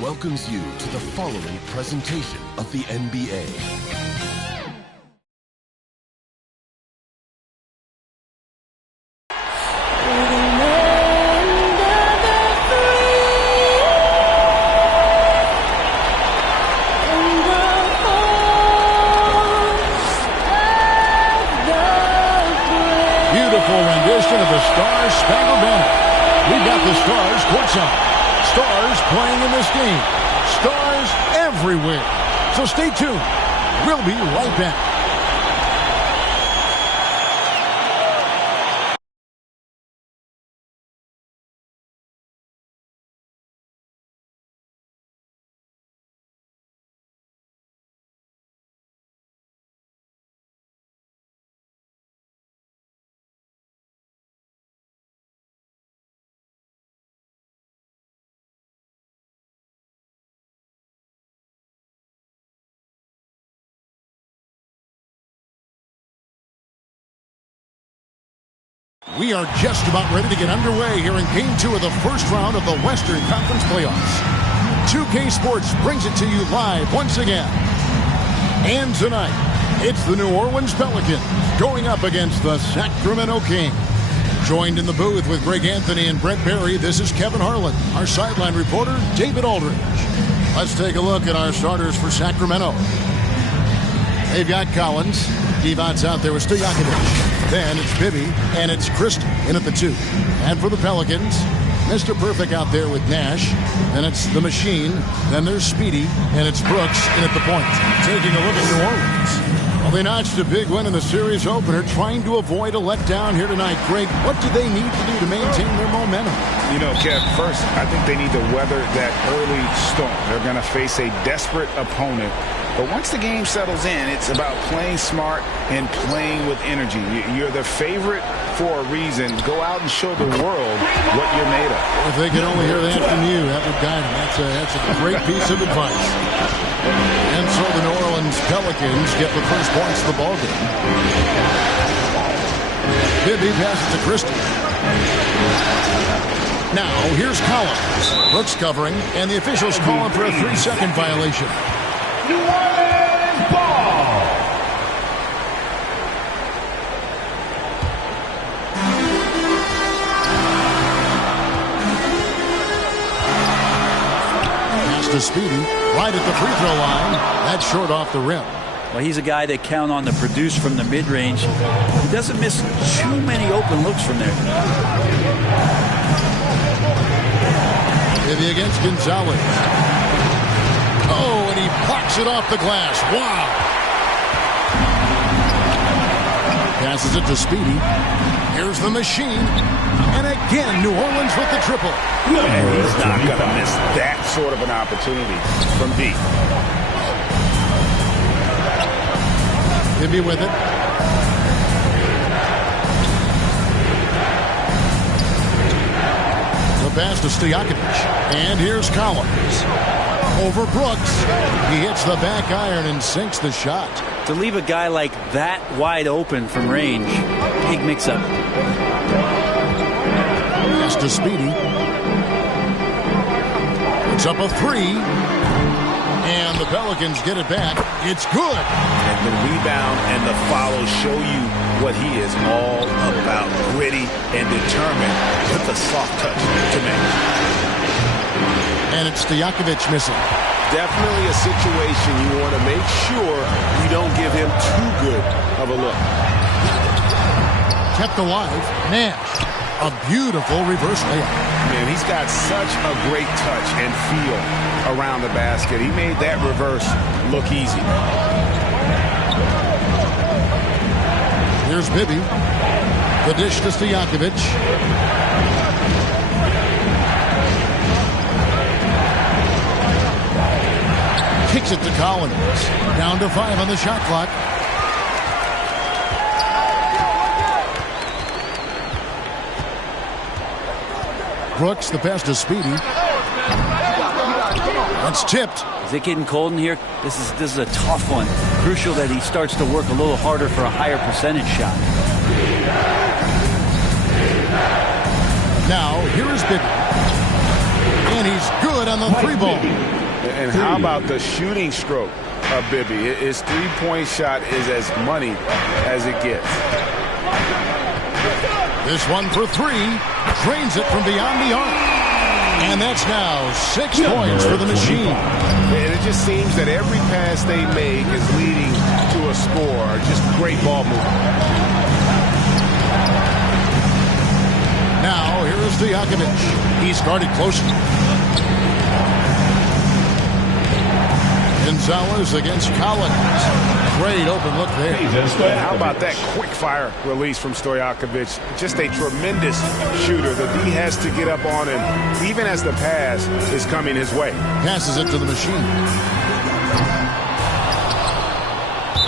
welcomes you to the following presentation of the NBA. Beautiful rendition of the Stars Spangled Banner. We've got the Stars courtside. Stars playing in this game. Stars everywhere. So stay tuned. We'll be right back. We are just about ready to get underway here in Game 2 of the first round of the Western Conference Playoffs. 2K Sports brings it to you live once again. And tonight, it's the New Orleans Pelicans going up against the Sacramento Kings. Joined in the booth with Greg Anthony and Brent Barry, this is Kevin Harlan. Our sideline reporter, David Aldridge. Let's take a look at our starters for Sacramento. They've got Collins. Devon's out there with Stojakovic. Then it's Bibby, and it's Christie in at the 2. And for the Pelicans, Mr. Perfect out there with Nash. Then it's the Machine. Then there's Speedy, and it's Brooks in at the point. Taking a look at New Orleans. Well, they notched a big win in the series opener, trying to avoid a letdown here tonight. Greg, what do they need to do to maintain their momentum? You know, Kev, first, I think they need to weather that early storm. They're going to face a desperate opponent. But once the game settles in, it's about playing smart and playing with energy. You're the favorite for a reason. Go out and show the world what you're made of. If they can only hear that from you, that would guide them. That's a great piece of advice. And so the New Orleans Pelicans get the first points of the ballgame. Bibby passes to Christie. Now, here's Collins. Brooks covering, and the officials call him for a 3-second violation. New Orleans ball. Pass to Speedy, right at the free throw line. That's short off the rim. Well, he's a guy they count on to produce from the mid-range. He doesn't miss too many open looks from there. Bibby against Gonzalez. Oh, and he blocks it off the glass. Wow. Passes it to Speedy. Here's the Machine. And again, New Orleans with the triple. And he's not going to miss that sort of an opportunity from deep. Bibby with it. The pass to Stojakovic. And here's Collins. Over Brooks. He hits the back iron and sinks the shot. To leave a guy like that wide open from range, big mix-up. Pass to Speedy. It's up a 3. And the Pelicans get it back. It's good. And the rebound and the follow show you what he is all about. Gritty and determined with a soft touch to make. And it's Stojakovic missing. Definitely a situation you want to make sure you don't give him too good of a look. Kept alive. Nash. A beautiful reverse layup. Man, he's got such a great touch and feel around the basket. He made that reverse look easy. Here's Bibby. The dish to Stojakovic. Kicks it to Collins. Down to 5 on the shot clock. Brooks, the pass to Speedy. That's tipped. Is it getting cold in here? This is a tough one. Crucial that he starts to work a little harder for a higher percentage shot. Now, here is Bibby. And he's good on the three ball. And how about the shooting stroke of Bibby? His three-point shot is as money as it gets. This one for three. Drains it from beyond the arc. And that's now 6 points for the machine. And it just seems that every pass they make is leading to a score. Just great ball movement. Now, here is Stojakovic. He's guarded closely. Gonzalez against Collins. Great open look there. And how about that quick-fire release from Stojakovic? Just a tremendous shooter. The D has to get up on him, even as the pass is coming his way. Passes it to the machine.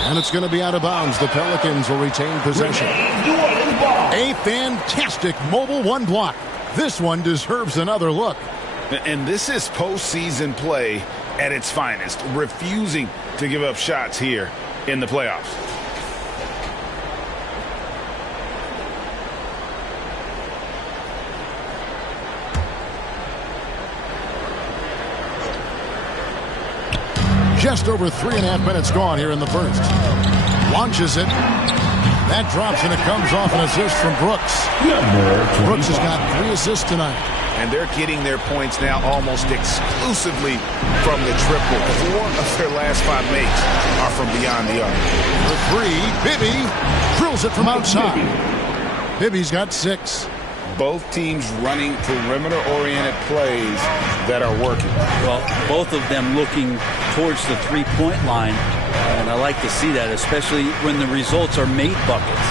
And it's going to be out of bounds. The Pelicans will retain possession. A fantastic mobile one block. This one deserves another look. And this is postseason play at its finest, refusing to give up shots here in the playoffs. Just over 3.5 minutes gone here in the first. Launches it. That drops and it comes off an assist from Brooks. Brooks has got 3 assists tonight. And they're getting their points now almost exclusively from the triple. 4 of their last 5 makes are from beyond the arc. The three, Bibby drills it from outside. Bibby's got 6. Both teams running perimeter-oriented plays that are working. Well, both of them looking towards the three-point line, and I like to see that, especially when the results are made buckets.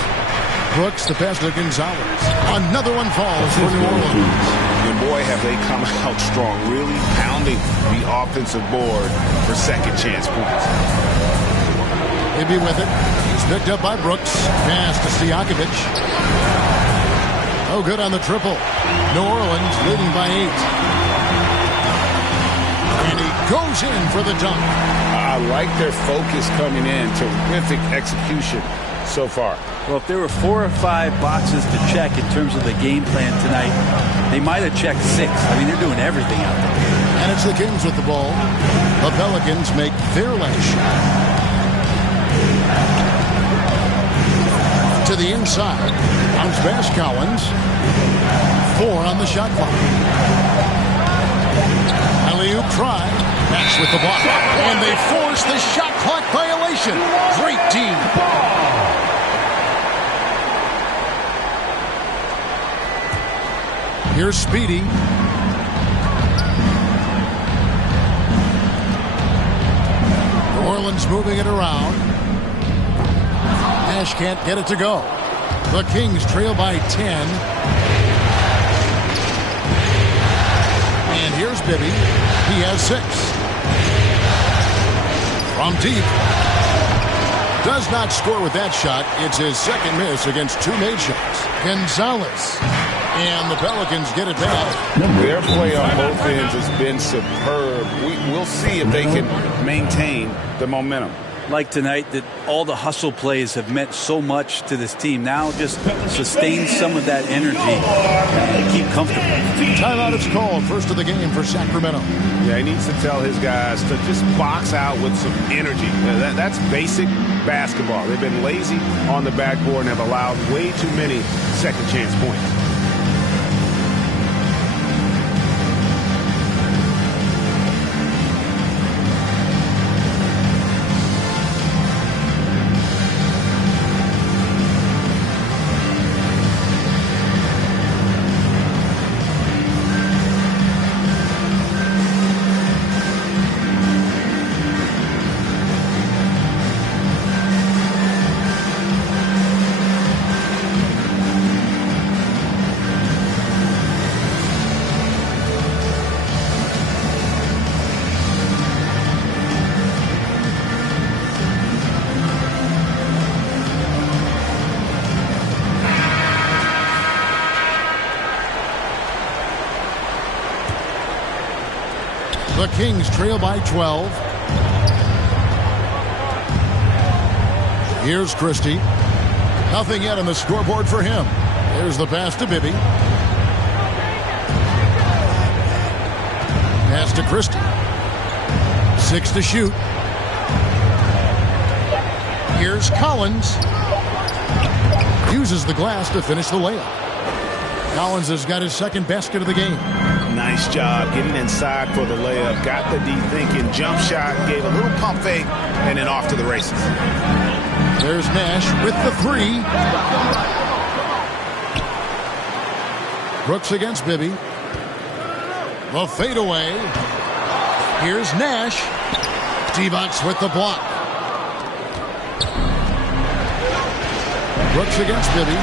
Brooks, the pass to Gonzalez. Another one falls for New Orleans. And boy, have they come out strong, really pounding the offensive board for second chance points. Maybe with it. He's picked up by Brooks. Pass to Stojakovic. Oh, good on the triple. New Orleans leading by 8. And he goes in for the dunk. I like their focus coming in. Terrific execution so far. Well, if there were 4 or 5 boxes to check in terms of the game plan tonight, they might have checked 6. I mean, they're doing everything out there. And it's the Kings with the ball. The Pelicans make their last shot. To the inside. Bounce pass, Collins. 4 on the shot clock. Alley-oop try. Max with the block. And they force the shot clock violation. Great team. Here's Speedy. New Orleans moving it around. Nash can't get it to go. The Kings trail by 10. And here's Bibby. He has 6. From deep. Does not score with that shot. It's his second miss against 2 made shots. Gonzalez. And the Pelicans get it back. Their play on both ends has been superb. We'll see if they can maintain the momentum. Like tonight, that all the hustle plays have meant so much to this team. Now just sustain some of that energy and keep comfortable. Timeout is called. First of the game for Sacramento. Yeah, he needs to tell his guys to just box out with some energy. That's basic basketball. They've been lazy on the backboard and have allowed way too many second chance points. The Kings trail by 12. Here's Christie. Nothing yet on the scoreboard for him. There's the pass to Bibby. Pass It's to Christie. 6 to shoot. Here's Collins. Uses the glass to finish the layup. Collins has got his second basket of the game. Nice job getting inside for the layup. Got the D thinking. Jump shot. Gave a little pump fake. And then off to the races. There's Nash with the 3. Brooks against Bibby. The fadeaway. Here's Nash. Divac with the block. Brooks against Bibby.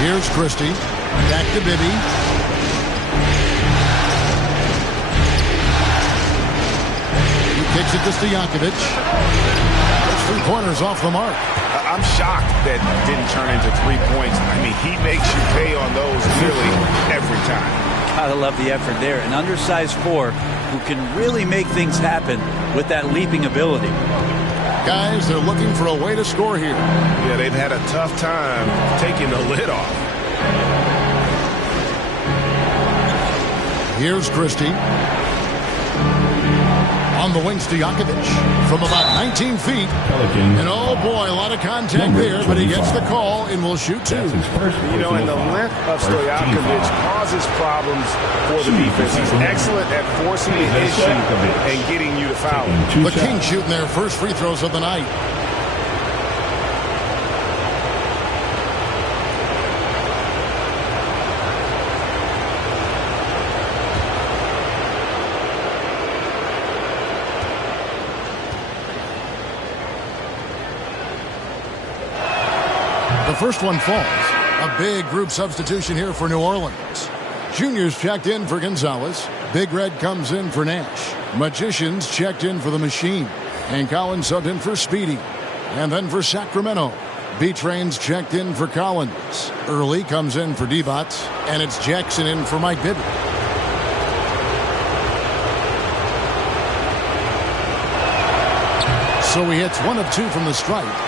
Here's Christie. Back to Bibby. He kicks it to Stojakovic. 3 pointers off the mark. I'm shocked that didn't turn into 3 points. I mean, he makes you pay on those nearly every time. Gotta love the effort there. An undersized 4 who can really make things happen with that leaping ability. Guys, they're looking for a way to score here. Yeah, they've had a tough time taking the lid off. Here's Christie. On the wing, Stojakovic from about 19 feet. And oh boy, a lot of contact there, but he gets the call and will shoot 2. You know, and the length of Stojakovic causes problems for the defense. He's excellent at forcing the issue and getting you to foul him. The Kings shooting their first free throws of the night. The first one falls. A big group substitution here for New Orleans. Juniors checked in for Gonzalez. Big Red comes in for Nash. Magicians checked in for the Machine. And Collins subbed in for Speedy. And then for Sacramento, B-Train's checked in for Collins. Early comes in for Divac. And it's Jackson in for Mike Bibby. So he hits 1 of 2 from the stripe.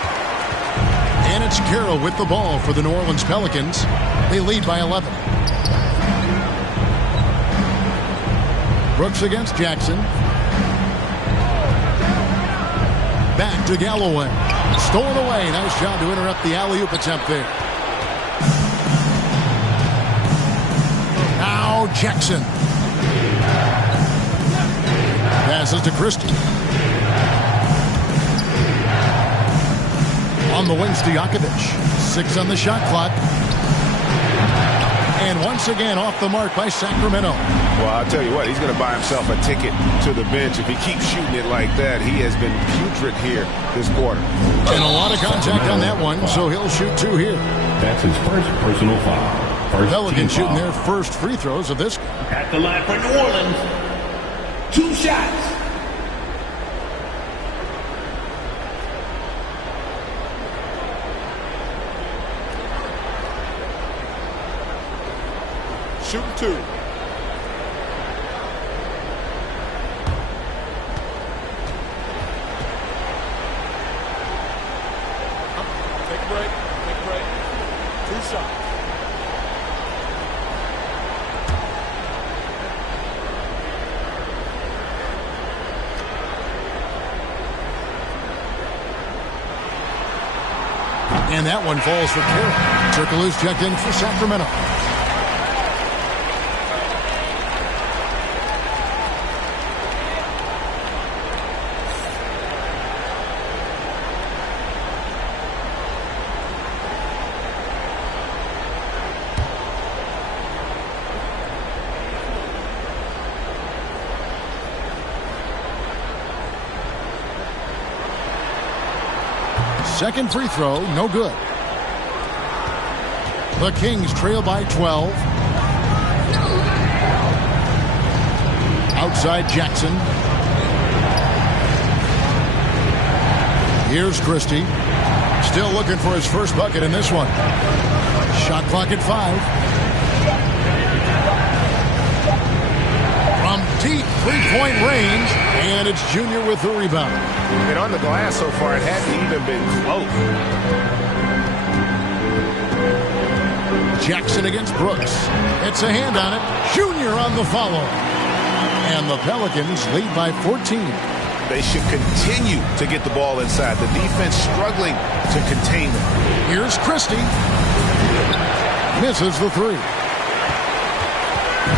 And it's Carroll with the ball for the New Orleans Pelicans. They lead by 11. Brooks against Jackson. Back to Galloway. Stolen away. Nice job to interrupt the alley-oop attempt there. Now Jackson. Passes to Christie. On the wing, Stojakovic. 6 on the shot clock. And once again off the mark by Sacramento. Well, I'll tell you what, he's going to buy himself a ticket to the bench. If he keeps shooting it like that, he has been putrid here this quarter. And a lot of contact on that one, so he'll shoot 2 here. That's his first personal foul. Pelicans shooting their first free throws of this. At the line for New Orleans. 2 shots. Shooting 2. Take a break. Take a break. 2 shots. And that one falls for Carroll. Turkoglu's checked in for Sacramento. Second free throw, no good. The Kings trail by 12. Outside Jackson. Here's Christie. Still looking for his first bucket in this one. Shot clock at 5. From deep three-point range, and it's Junior with the rebound. And on the glass so far, it hadn't even been close. Jackson against Brooks. It's a hand on it. Junior on the follow. And the Pelicans lead by 14. They should continue to get the ball inside. The defense struggling to contain them. Here's Christie. Misses the three.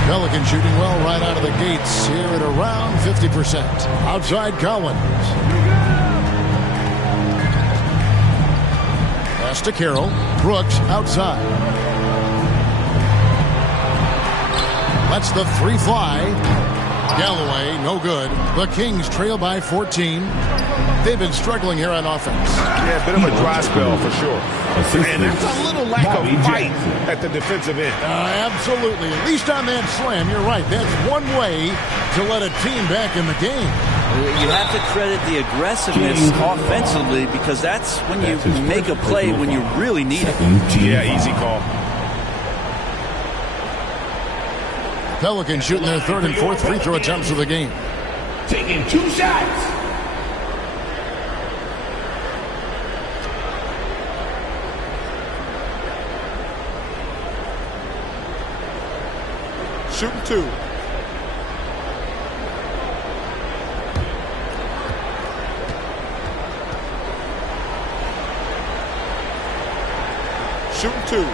Pelicans shooting well right out of the gates here at around 50%. Outside Collins. Pass to Carroll. Brooks outside. Lets the three fly. Galloway, no good. The Kings trail by 14. They've been struggling here on offense. Yeah, a bit of a dry spell for sure. And there's a little lack of fight at the defensive end. Absolutely. At least on that slam, you're right. That's one way to let a team back in the game. You have to credit the aggressiveness offensively because that's when you make a play when you really need it. Yeah, easy call. Pelicans shooting their third and fourth free throw attempts of the game. Taking 2 shots. Shooting 2. Shooting 2.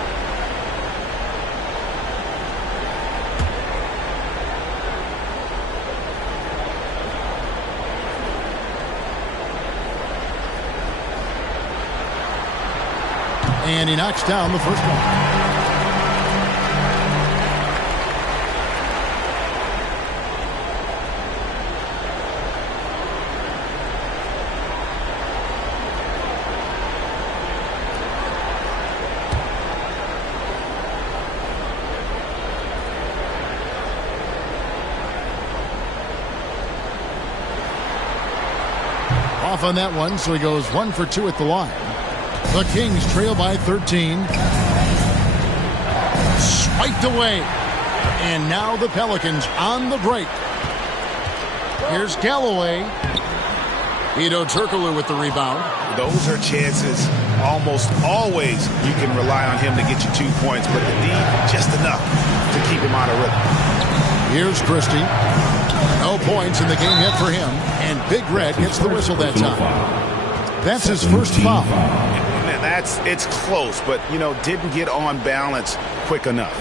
And he knocks down the first one. Off on that one, so he goes 1 for 2 at the line. The Kings trail by 13. Swiped away. And now the Pelicans on the break. Here's Galloway. Hedo Turkoglu with the rebound. Those are chances almost always you can rely on him to get you 2 points, but the D just enough to keep him out of rhythm. Here's Christie. No points in the game yet for him. And Big Red gets the whistle that time. That's his first foul. It's close, but, didn't get on balance quick enough.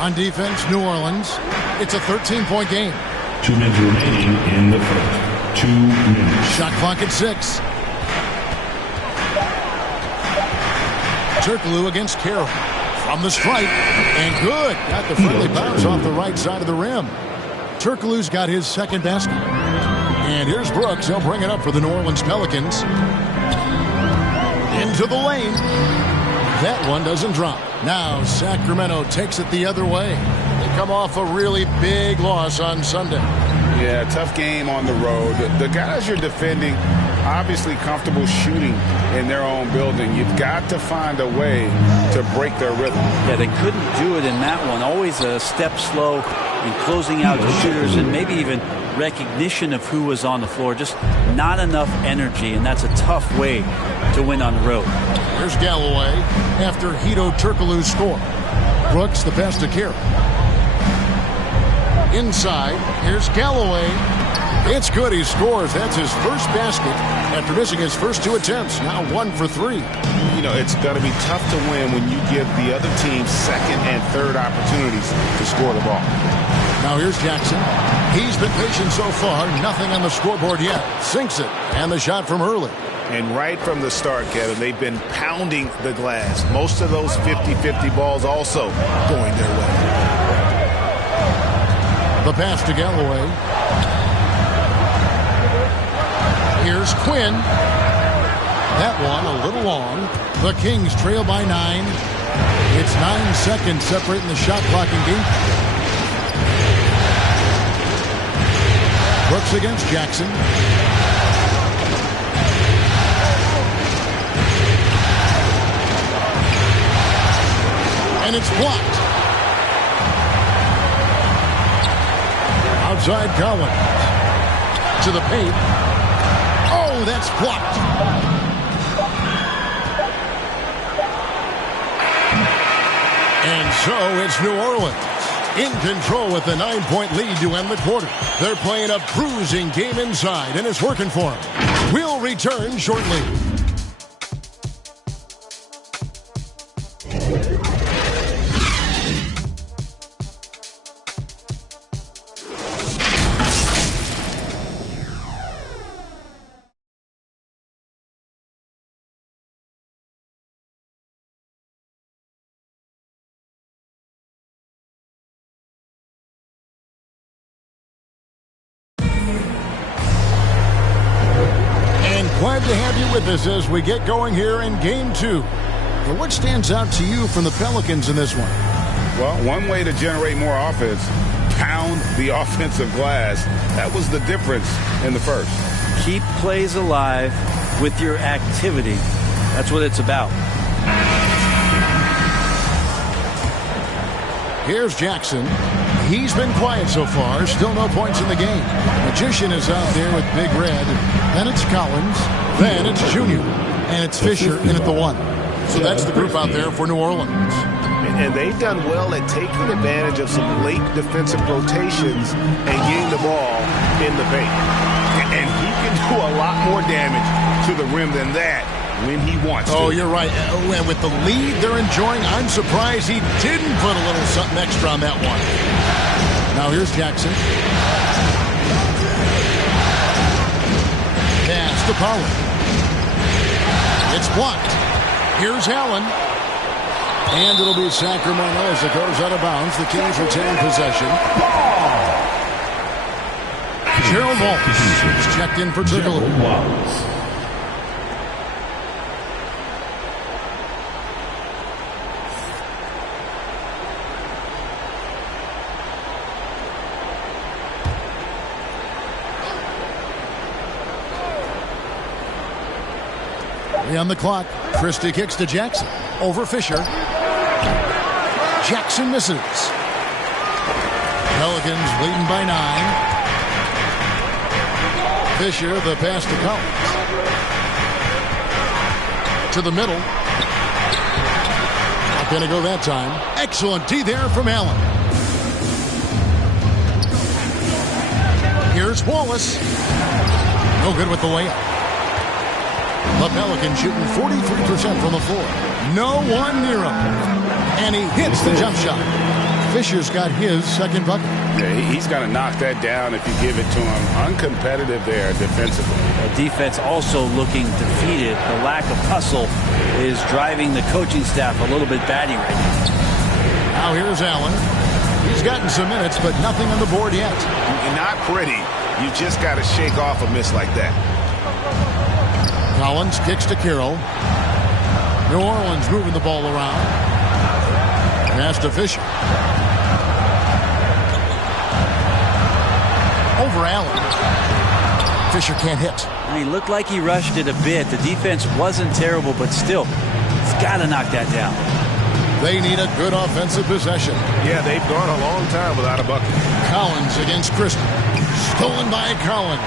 On defense, New Orleans. It's a 13-point game. 2 minutes remaining in the first. 2 minutes. Shot clock at 6. Turkoglu against Carroll. From the stripe. And good. Got the friendly bounce off the right side of the rim. Turkoglu's got his second basket. And here's Brooks. He'll bring it up for the New Orleans Pelicans. Into the lane. That one doesn't drop. Now Sacramento takes it the other way. They come off a really big loss on Sunday. Yeah, tough game on the road. The guys you're defending, obviously comfortable shooting in their own building. You've got to find a way to break their rhythm. Yeah, they couldn't do it in that one. Always a step slow in closing out the shooters and maybe even recognition of who was on the floor. Just not enough energy, and that's a tough way to win on the road. Here's Galloway after Hedo Turkoglu's score. Brooks the pass to Carroll. Inside, here's Galloway. It's good, he scores. That's his first basket after missing his first 2 attempts. Now 1 for 3. It's going to be tough to win when you give the other team second and third opportunities to score the ball. Now here's Jackson. He's been patient so far. Nothing on the scoreboard yet. Sinks it. And the shot from early. And right from the start, Kevin, they've been pounding the glass. Most of those 50-50 balls also going their way. The pass to Galloway. Here's Quinn. That one a little long. The Kings trail by 9. It's 9 seconds separating the shot clock and game. Brooks against Jackson. And it's blocked. Outside Collins. To the paint. Oh, that's blocked. So it's New Orleans in control with a 9-point lead to end the quarter. They're playing a bruising game inside, and it's working for them. We'll return shortly. Glad to have you with us as we get going here in Game 2. Well, what stands out to you from the Pelicans in this one? Well, one way to generate more offense, pound the offensive glass. That was the difference in the first. Keep plays alive with your activity. That's what it's about. Here's Jackson. He's been quiet so far. Still no points in the game. Magician is out there with Big Red. Then it's Collins. Then it's Junior. And it's Fisher in at the 1. So that's the group out there for New Orleans. And they've done well at taking advantage of some late defensive rotations and getting the ball in the paint. And he can do a lot more damage to the rim than that when he wants to. Oh, you're right. And with the lead they're enjoying, I'm surprised he didn't put a little something extra on that one. Now here's Jackson. Pass to Pollard. It's blocked. Here's Allen. And it'll be Sacramento as it goes out of bounds. The Kings retain possession. Gerald Wallace is checked in for Turkoglu. On the clock, Christie kicks to Jackson. Over Fisher. Jackson misses. Pelicans leading by 9. Fisher, the pass to Collins. To the middle. Not going to go that time. Excellent D there from Allen. Here's Wallace. No good with the layup. The Pelicans shooting 43% from the floor. No one near him. And he hits the jump shot. Fisher's got his second bucket. Yeah, he's got to knock that down if you give it to him. Uncompetitive there defensively. Defense also looking defeated. The lack of hustle is driving the coaching staff a little bit batty right now. Now here's Allen. He's gotten some minutes, but nothing on the board yet. Not pretty. You just got to shake off a miss like that. Collins kicks to Carroll. New Orleans moving the ball around. Pass to Fisher. Over Allen. Fisher can't hit. He looked like he rushed it a bit. The defense wasn't terrible, but still, he's got to knock that down. They need a good offensive possession. Yeah, they've gone a long time without a bucket. Collins against Christie. Stolen by Collins.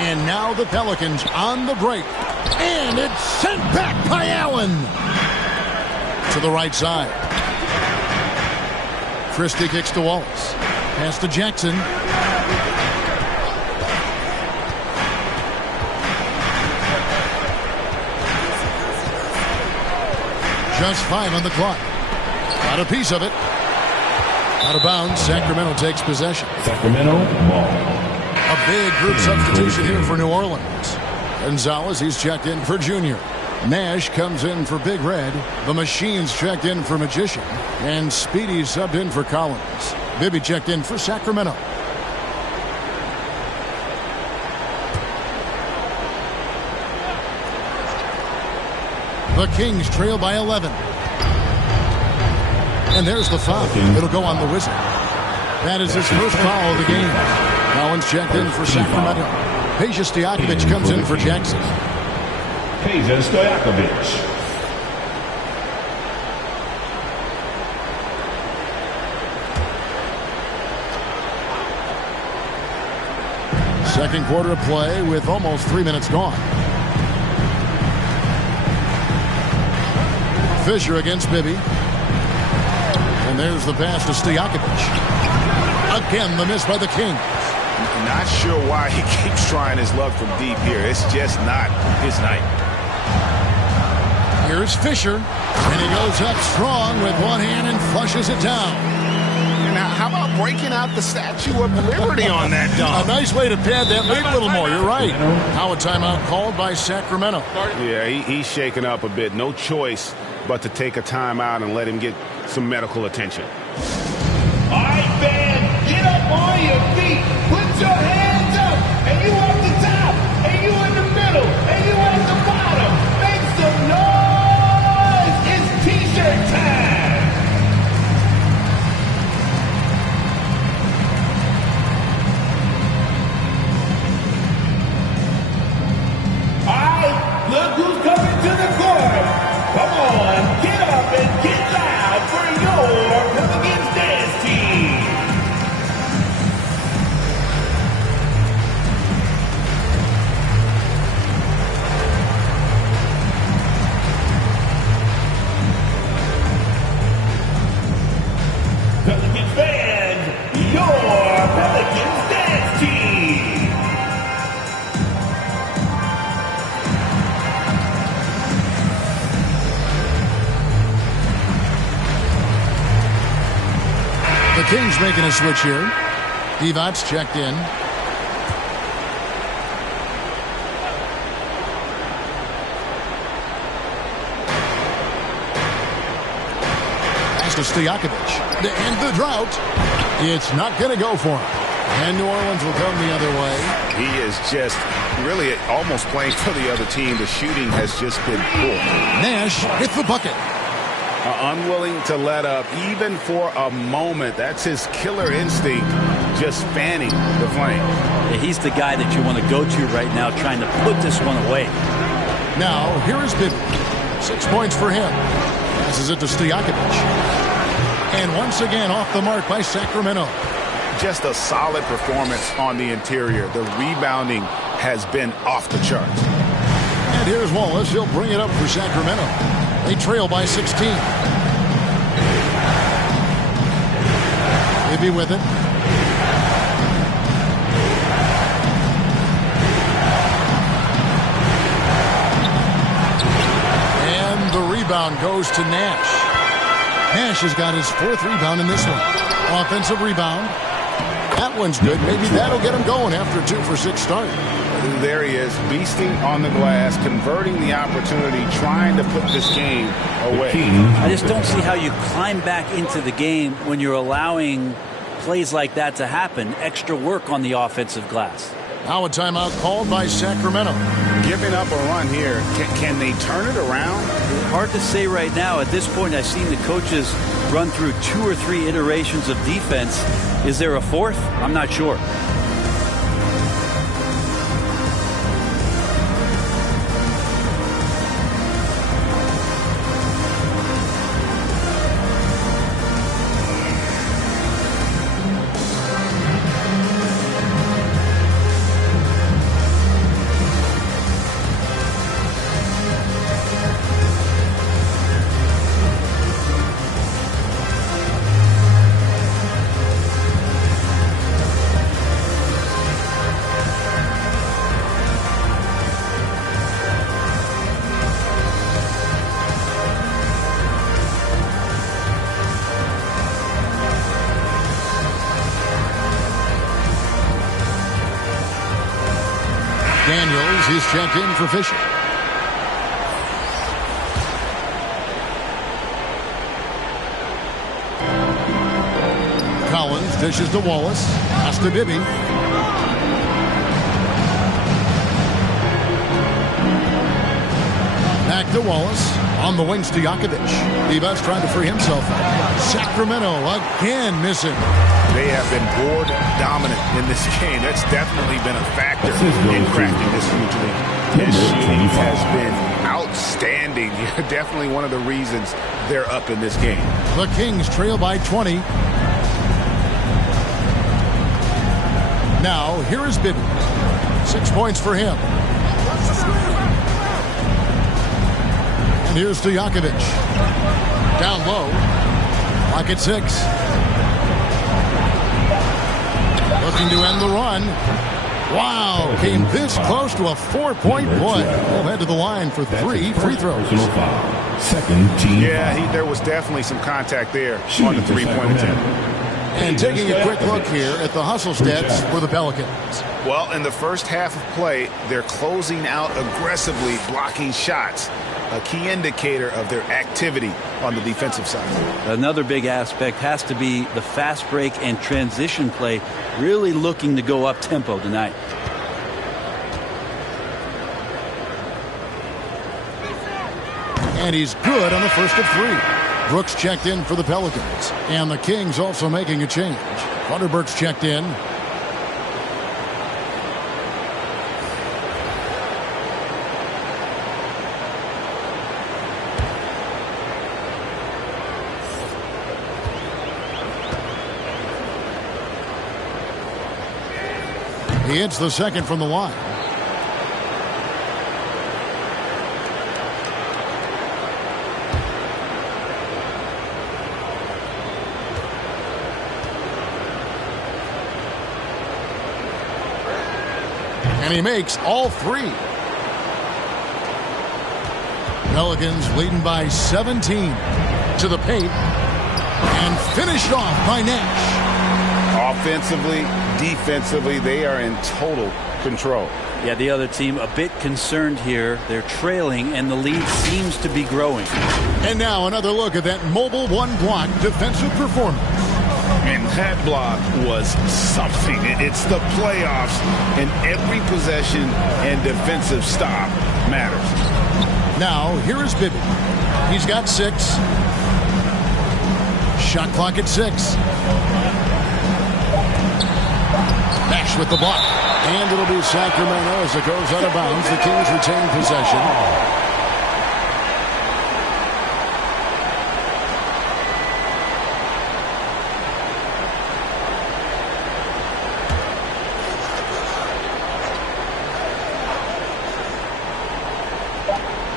And now the Pelicans on the break. And it's sent back by Allen. To the right side. Christie kicks to Wallace. Pass to Jackson. Just 5 on the clock. Got a piece of it. Out of bounds. Sacramento takes possession. Sacramento ball. A big group substitution here for New Orleans. Gonzalez, he's checked in for Junior. Nash comes in for Big Red. The Machine's checked in for Magician. And Speedy subbed in for Collins. Bibby checked in for Sacramento. The Kings trail by 11. And there's the foul. It'll go on the whistle. That is his first foul of the game. Collins checked in for Sacramento. Peja Stojakovic comes in for Jackson. Peja Stojakovic. Second quarter of play with almost 3 minutes gone. Fisher against Bibby. And there's the pass to Stojakovic. Again, the miss by the Kings. Not sure why he keeps trying his luck from deep here. It's just not his night. Here's Fisher, and he goes up strong with one hand and flushes it down. And how about breaking out the Statue of Liberty on that dunk? A nice way to pad that lead a little more. You're right. Now a timeout called by Sacramento. Yeah, he's shaking up a bit. No choice but to take a timeout and let him get some medical attention. All right, fans, get up on your feet. Put your hands up. And you at the top. And you in the middle. And you at the bottom. Make some noise. It's T-shirt time. All right, look who's coming to the court. Come on, get up and get loud for your Pelicans dance team. Pelicans band, your Pelicans dance team. The Kings making a switch here. Divac's checked in. Pass to Stojakovic. To end the drought. It's not going to go for him. And New Orleans will come the other way. He is just really almost playing for the other team. The shooting has just been poor. Nash with the bucket. Unwilling to let up even for a moment. That's his killer instinct, just fanning the flame. Yeah, he's the guy that you want to go to right now, trying to put this one away. Now, here is Bibby. 6 points for him. Passes it to Stojakovic. And once again, off the mark by Sacramento. Just a solid performance on the interior. The rebounding has been off the charts. And here's Wallace. He'll bring it up for Sacramento. They trail by 16. Bibby with it. And the rebound goes to Nash. Nash has got his 4th rebound in this one. Offensive rebound. That one's good. Maybe that'll get him going after a 2 for 6 start. There he is, beasting on the glass, converting the opportunity, trying to put this game away. I just don't see how you climb back into the game when you're allowing plays like that to happen. Extra work on the offensive glass. Now a timeout called by Sacramento. Giving up a run here. Can they turn it around? Hard to say right now. At this point, I've seen the coaches run through 2 or 3 iterations of defense. Is there a 4th? I'm not sure. Daniels is checked in for Fisher. Collins dishes to Wallace. Pass to Bibby. Back to Wallace. On the wing, Stojakovic. Divas trying to free himself. Sacramento again missing. They have been board dominant in this game. That's definitely been a factor in cracking this huge lead. His shooting has been outstanding. Definitely one of the reasons they're up in this game. The Kings trail by 20. Now, here is Bibby. 6 points for him. And here's Stojakovic. Down low. Clock at 6. Looking to end the run. Wow, came this close to a 4-point play. He'll head to the line for 3 free throws. Second team. Yeah, there was definitely some contact there on the three-point attempt. And taking a quick look here at the hustle stats for the Pelicans. Well, in the first half of play, they're closing out aggressively, blocking shots. A key indicator of their activity on the defensive side. Another big aspect has to be the fast break and transition play, really looking to go up tempo tonight. And he's good on the first of 3. Brooks checked in for the Pelicans. And the Kings also making a change. Vanderberg's checked in. He hits the second from the line. And he makes all 3. Pelicans leading by 17 to the paint. And finished off by Nash. Offensively, defensively, they are in total control. Yeah, the other team a bit concerned here. They're trailing, and the lead seems to be growing. And now another look at that mobile one-block defensive performance. And that block was something. It's the playoffs, and every possession and defensive stop matters. Now, here is Bibby. He's got 6. Shot clock at 6. Nash with the block. And it'll be Sacramento as it goes out of bounds. The Kings retain possession.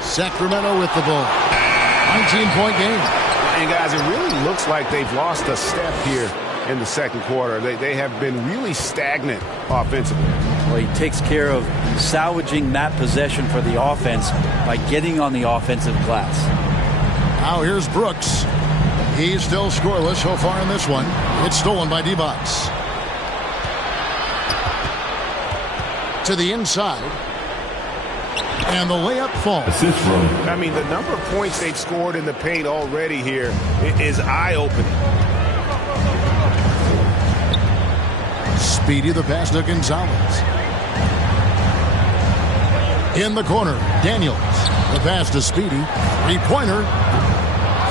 Sacramento with the ball. 19-point game. And guys, it really looks like they've lost a step here in the second quarter. They have been really stagnant offensively. Well, he takes care of salvaging that possession for the offense by getting on the offensive glass. Now here's Brooks. He's still scoreless so far in this one. It's stolen by D-Box. To the inside. And the layup falls. I mean, the number of points they've scored in the paint already here is eye-opening. Speedy the pass to Gonzalez. In the corner, Daniels. The pass to Speedy. 3-pointer.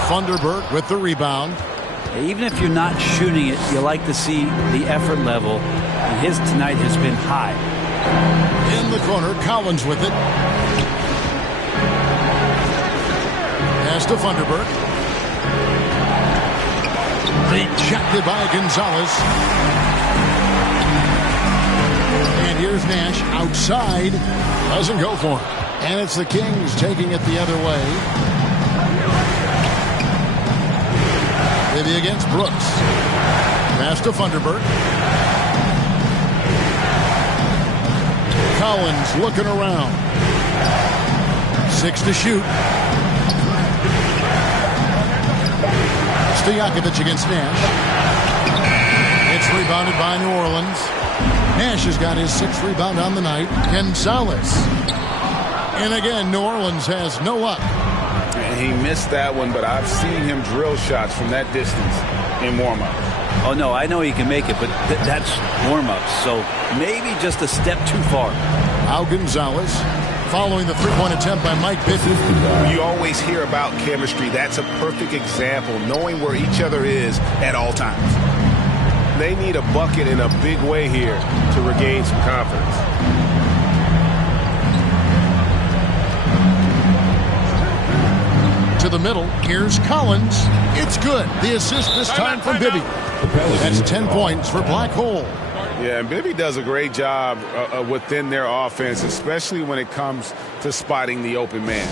Thunderbird with the rebound. Even if you're not shooting it, you like to see the effort level. And his tonight has been high. In the corner, Collins with it. Pass to Thunderbird. Rejected by Gonzalez. And here's Nash outside. Doesn't go for it. And it's the Kings taking it the other way. Maybe against Brooks. Pass to Thunderbird. Collins looking around. 6 to shoot. Stojakovic against Nash. It's rebounded by New Orleans. Nash has got his 6th rebound on the night. Gonzalez. And again, New Orleans has no luck. And he missed that one, but I've seen him drill shots from that distance in warm-up. Oh, no, I know he can make it, but that's warm-ups. So maybe just a step too far. Now Gonzalez following the 3-point attempt by Mike Bibby. You always hear about chemistry. That's a perfect example, knowing where each other is at all times. They need a bucket in a big way here to regain some confidence. To the middle, here's Collins. It's good. The assist this time from Bibby. That's 10 points for Black Hole. Yeah, and Bibby does a great job within their offense, especially when it comes to spotting the open man.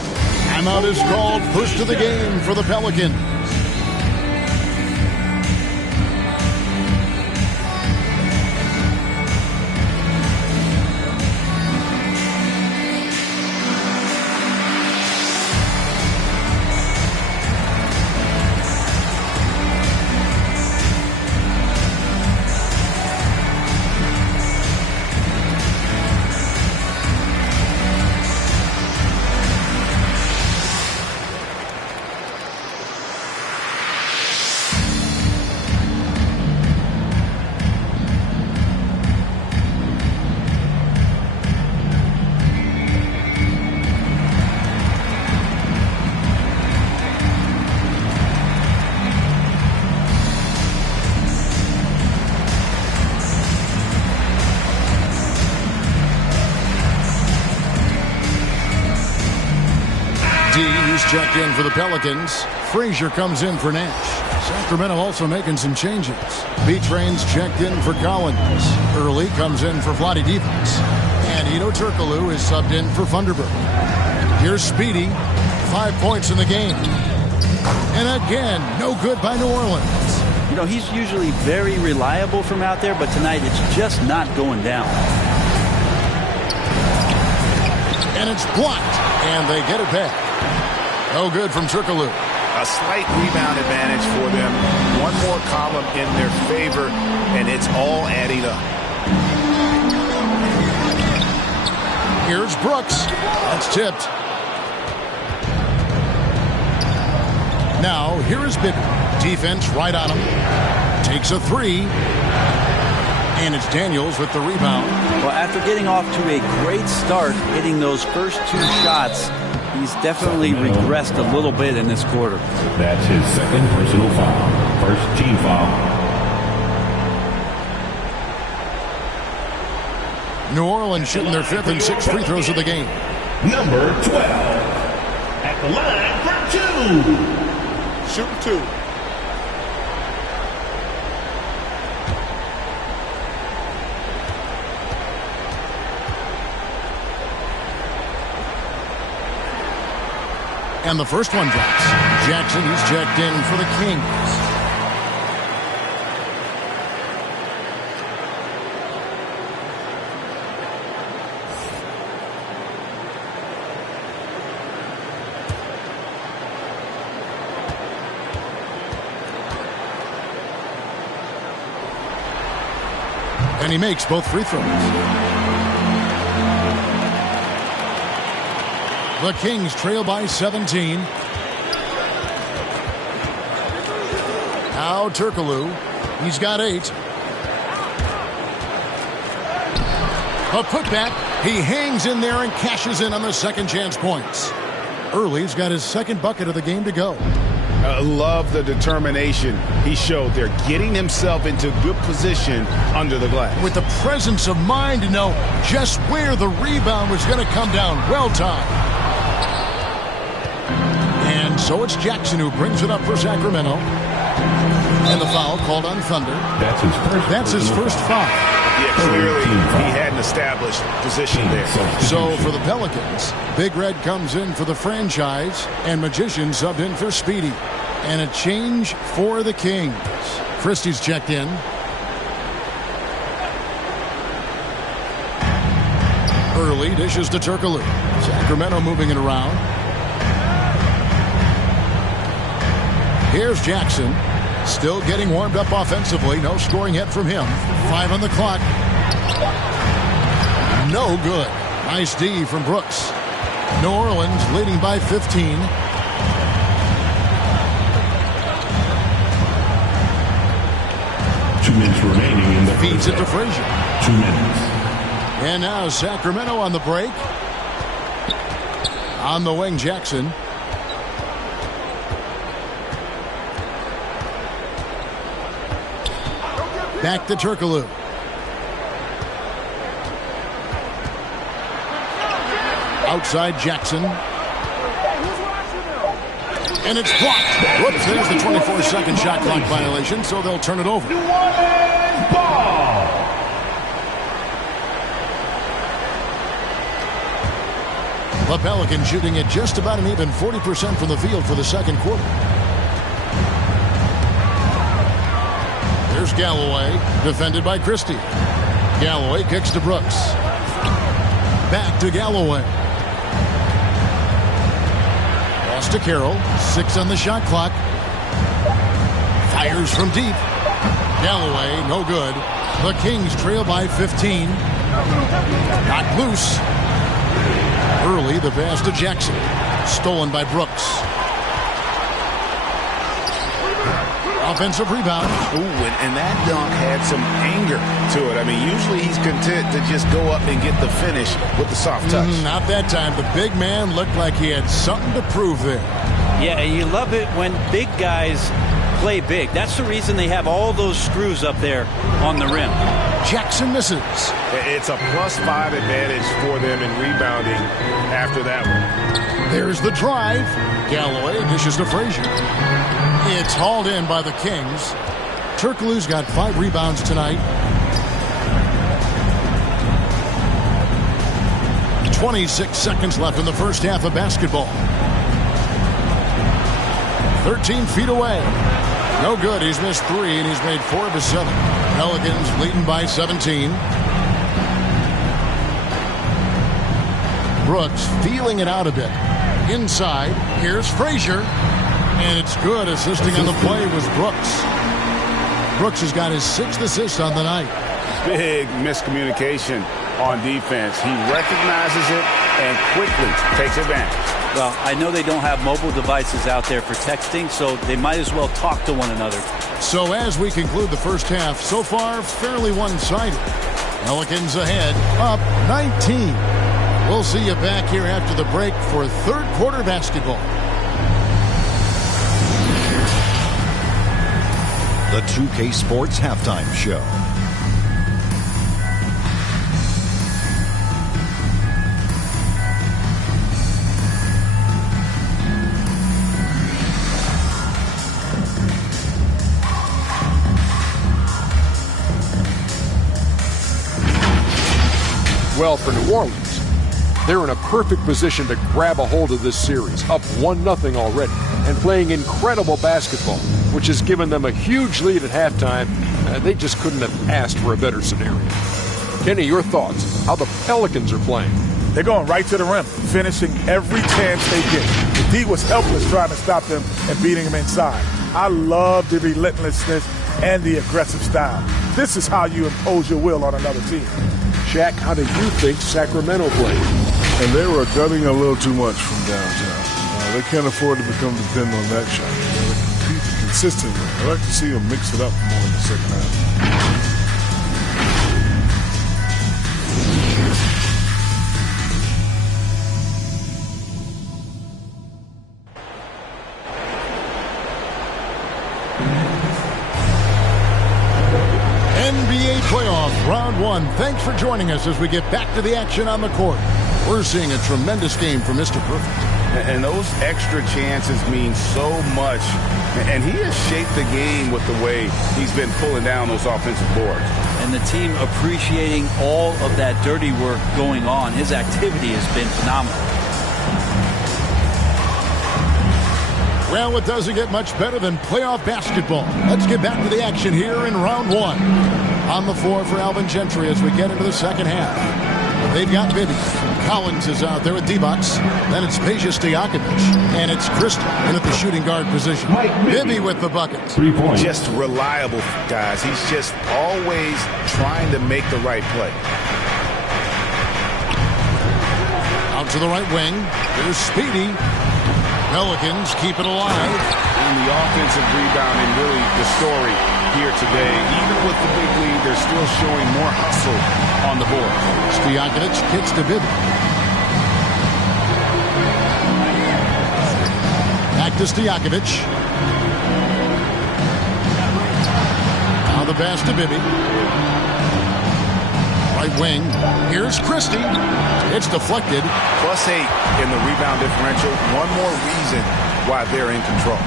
Timeout is called. First of the game for the Pelicans. He's checked in for the Pelicans. Frazier comes in for Nash. Sacramento also making some changes. B-Train's checked in for Collins. Early comes in for Vlade Divac. And Ito Turkoglu is subbed in for Thunderbird. Here's Speedy. 5 points in the game. And again, no good by New Orleans. You know, he's usually very reliable from out there, but tonight it's just not going down. And it's blocked. And they get it back. No good from Turkoglu. A slight rebound advantage for them. One more column in their favor, and it's all adding up. Here's Brooks. That's tipped. Now, here is Bibby. Defense right on him. Takes a three. And it's Daniels with the rebound. Well, after getting off to a great start, hitting those first 2 shots, he's definitely regressed a little bit in this quarter. That's his second personal foul. First team foul. New Orleans shooting their 5th and 6th free throws of the game. Number 12. At the line for 2. Shooting 2. And the first one drops. Jackson, he's checked in for the Kings. And he makes both free throws. The Kings trail by 17. Now Turkoglu. He's got 8. A putback. He hangs in there and cashes in on the second chance points. Early's got his second bucket of the game to go. I love the determination he showed there, getting himself into good position under the glass. With the presence of mind to know just where the rebound was going to come down. Well timed. And so it's Jackson who brings it up for Sacramento. And the foul called on Thunder. That's his first foul. Yeah, clearly he hadn't established position there. So for the Pelicans, Big Red comes in for the franchise, and Magician subbed in for Speedy. And a change for the Kings. Christie's checked in. Early dishes to Turkoglu. Sacramento moving it around. Here's Jackson. Still getting warmed up offensively. No scoring yet from him. 5 on the clock. No good. Nice D from Brooks. New Orleans leading by 15. Minutes remaining in the feeds it to Frazier. 2 minutes. And now Sacramento on the break. On the wing, Jackson. Back to Turkoglu. Outside Jackson. And it's blocked. Whoops, there's the 24-second shot clock violation, so they'll turn it over. New Orleans ball. The Pelicans shooting at just about an even 40% from the field for the second quarter. There's Galloway, defended by Christie. Galloway kicks to Brooks. Back to Galloway. Pass to Carroll. 6 on the shot clock. Fires from deep. Galloway, no good. The Kings trail by 15. Knocked loose. Early, the pass to Jackson. Stolen by Brooks. Offensive rebound. Ooh, and that dunk had some anger to it. I mean, usually he's content to just go up and get the finish with the soft touch. Not that time. The big man looked like he had something to prove there. Yeah, you love it when big guys play big. That's the reason they have all those screws up there on the rim. Jackson misses. It's a +5 advantage for them in rebounding after that one. There's the drive. Galloway dishes to Frazier. It's hauled in by the Kings. Turkoglu's got 5 rebounds tonight. 26 seconds left in the first half of basketball. 13 feet away. No good. He's missed 3, and he's made 4 of his 7. Pelicans leading by 17. Brooks feeling it out a bit. Inside, here's Frazier. And it's good. Assisting on the play was Brooks. Brooks has got his 6th assist on the night. Big miscommunication on defense. He recognizes it and quickly takes advantage. Well, I know they don't have mobile devices out there for texting, so they might as well talk to one another. So as we conclude the first half, so far fairly one-sided. Pelicans ahead, up 19. We'll see you back here after the break for third quarter basketball. The 2K Sports Halftime Show. Well, for New Orleans, they're in a perfect position to grab a hold of this series, up 1-0 already, and playing incredible basketball, which has given them a huge lead at halftime. They just couldn't have asked for a better scenario. Kenny, your thoughts? How the Pelicans are playing? They're going right to the rim, finishing every chance they get. The D was helpless trying to stop them and beating them inside. I love the relentlessness and the aggressive style. This is how you impose your will on another team. Shaq, how do you think Sacramento played? And they were dubbing a little too much from downtown. They can't afford to become dependent on that shot. They compete consistently. I'd like to see them mix it up more in the second half. NBA playoff round 1. Thanks for joining us as we get back to the action on the court. We're seeing a tremendous game from Mr. Perfect. And those extra chances mean so much. And he has shaped the game with the way he's been pulling down those offensive boards. And the team appreciating all of that dirty work going on. His activity has been phenomenal. Well, it doesn't get much better than playoff basketball. Let's get back to the action here in round 1. On the floor for Alvin Gentry as we get into the second half. They've got Bibby. Collins is out there with D-Bucks. Then it's Peja Stojakovic. And it's Christie in at the shooting guard position. Bibby with the bucket. 3 points. Just reliable, guys. He's just always trying to make the right play. Out to the right wing. There's Speedy. Pelicans keep it alive. And the offensive rebounding, really the story here today. Even with the big lead, they're still showing more hustle on the board. Stojakovic kicks to Bibby. Back to Stojakovic. Now the pass to Bibby. Right wing. Here's Christie. It's deflected. +8 in the rebound differential. One more reason why they're in control.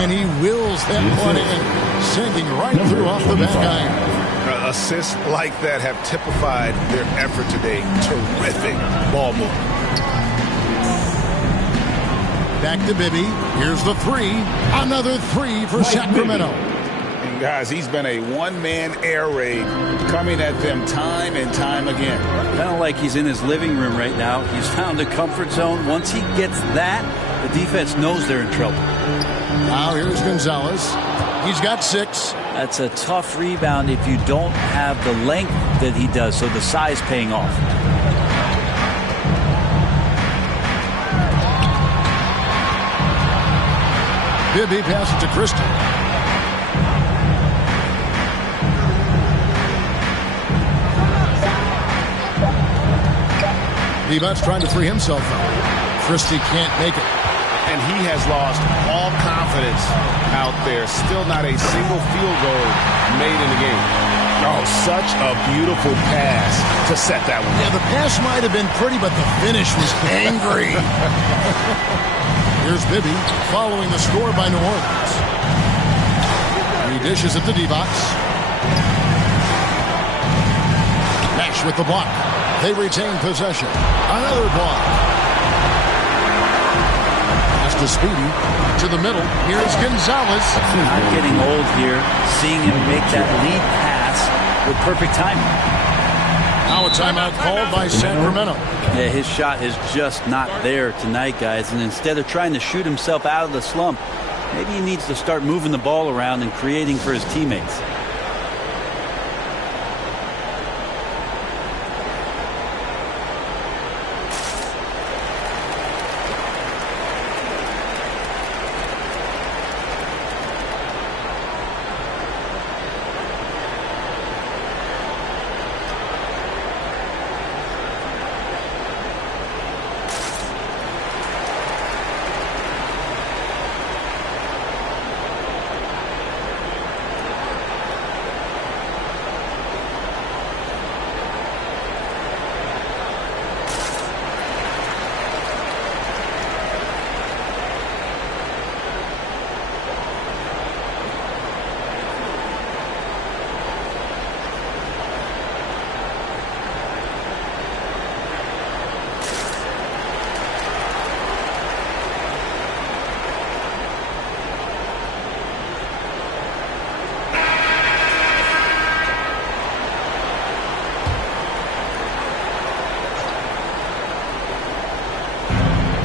And he wills that one in, sending right through off the back iron. Assists like that have typified their effort today. Terrific ball movement. Back to Bibby. Here's the 3. Another 3 for Sacramento. And guys, he's been a one-man air raid coming at them time and time again. Kind of like he's in his living room right now. He's found a comfort zone. Once he gets that, the defense knows they're in trouble. Now here's Gonzalez. He's got 6. That's a tough rebound if you don't have the length that he does, so the size paying off. Bibby passes to Christie. D-Bucks trying to free himself up. Christie can't make it. And he has lost all confidence out there. Still not a single field goal made in the game. Oh, such a beautiful pass to set that one. Yeah, the pass might have been pretty, but the finish was angry. Here's Bibby following the score by New Orleans. He dishes it to D-Box. Nash with the block. They retain possession. Another block. Pass to Speedy. To the middle. Here's Gonzalez. Not getting old here. Seeing him make that lead pass with perfect timing. Now a timeout called by Sacramento. Yeah, his shot is just not there tonight, guys. And instead of trying to shoot himself out of the slump, maybe he needs to start moving the ball around and creating for his teammates.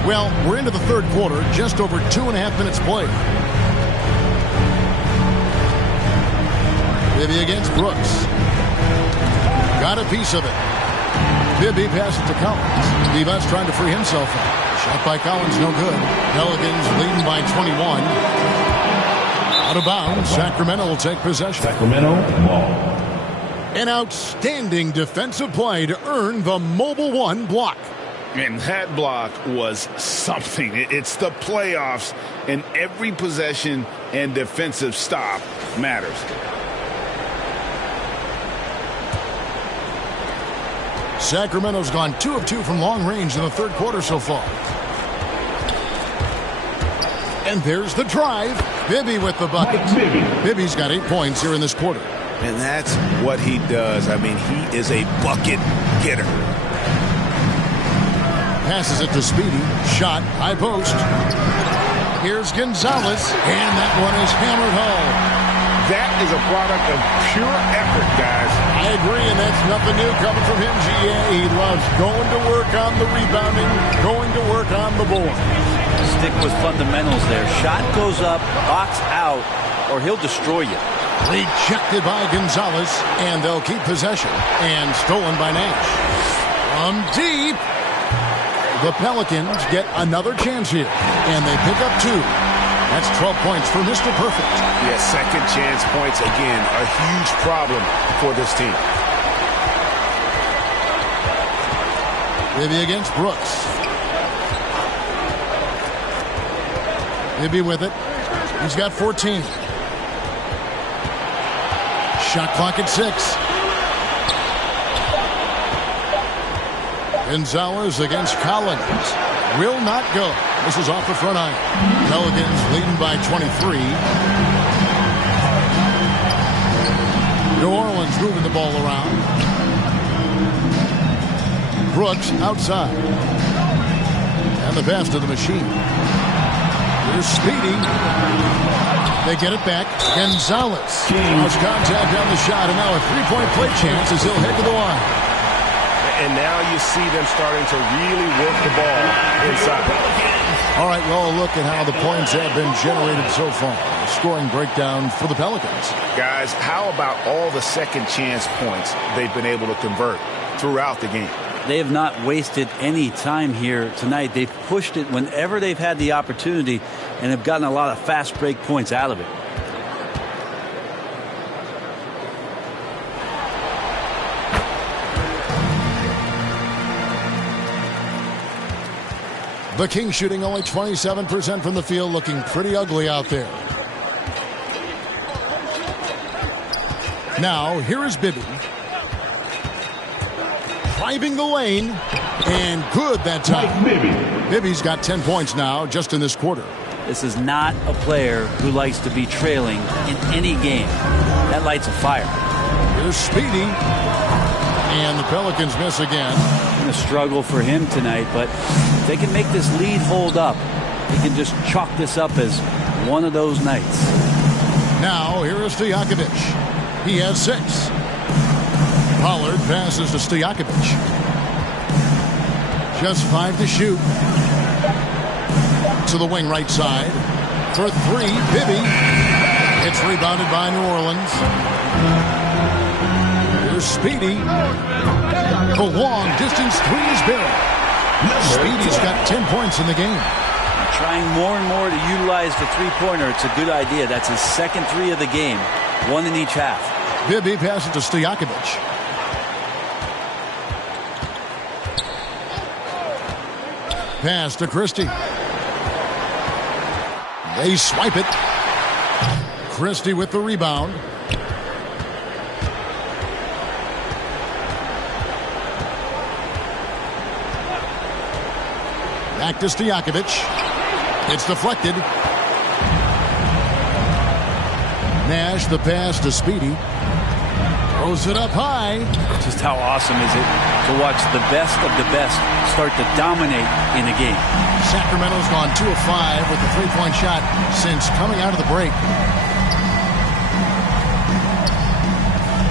Well, we're into the third quarter, just over 2.5 minutes played. Bibby against Brooks. Got a piece of it. Bibby passes to Collins. Divas trying to free himself up. Shot by Collins, no good. Pelicans leading by 21. Out of bounds, Sacramento will take possession. Sacramento ball. An outstanding defensive play to earn the Mobile One block. And that block was something. It's the playoffs, and every possession and defensive stop matters. Sacramento's gone 2 of 2 from long range in the third quarter so far. And there's the drive. Bibby with the bucket. Bibby's got 8 points here in this quarter. And that's what he does. I mean, he is a bucket getter. Passes it to Speedy. Shot. High post. Here's Gonzalez. And that one is hammered home. That is a product of pure effort, guys. I agree, and that's nothing new coming from him, GA. He loves going to work on the rebounding, going to work on the board. Stick with fundamentals there. Shot goes up, box out, or he'll destroy you. Rejected by Gonzalez, and they'll keep possession. And stolen by Nash. From deep. The Pelicans get another chance here, and they pick up 2. That's 12 points for Mr. Perfect. Yeah, second chance points, again, a huge problem for this team. Bibby against Brooks. Bibby with it. He's got 14. Shot clock at 6. Gonzalez against Collins. Will not go. This is off the front iron. Pelicans leading by 23. New Orleans moving the ball around. Brooks outside. And the pass to the machine. Here's Speedy. They get it back. Gonzalez. Lost contact on the shot, and now a 3-point play chance as he'll head to the line. And now you see them starting to really work the ball inside. All right, well, look at how the points have been generated so far. A scoring breakdown for the Pelicans. Guys, how about all the second chance points they've been able to convert throughout the game? They have not wasted any time here tonight. They've pushed it whenever they've had the opportunity and have gotten a lot of fast break points out of it. The Kings shooting only 27% from the field, looking pretty ugly out there. Now, here is Bibby. Driving the lane. And good that time. Bibby's got 10 points now just in this quarter. This is not a player who likes to be trailing in any game. That lights a fire. Here's Speedy. And the Pelicans miss again. It's going to struggle for him tonight, but if they can make this lead hold up, he can just chalk this up as one of those nights. Now, here is Stojakovic. He has 6. Pollard passes to Stojakovic. Just 5 to shoot. To the wing right side. For 3, Bibby. It's rebounded by New Orleans. Here's Speedy. The long distance 3 is buried. Speedy's got 10 points in the game. Trying more and more to utilize the three-pointer. It's a good idea. That's his second 3 of the game. 1 in each half. Bibby passes to Stojakovic. Pass to Christie. They swipe it. Christie with the rebound. Back to Stojakovic. It's deflected. Nash the pass to Speedy. Throws it up high. Just how awesome is it to watch the best of the best start to dominate in a game. Sacramento's gone 2 of 5 with the three-point shot since coming out of the break.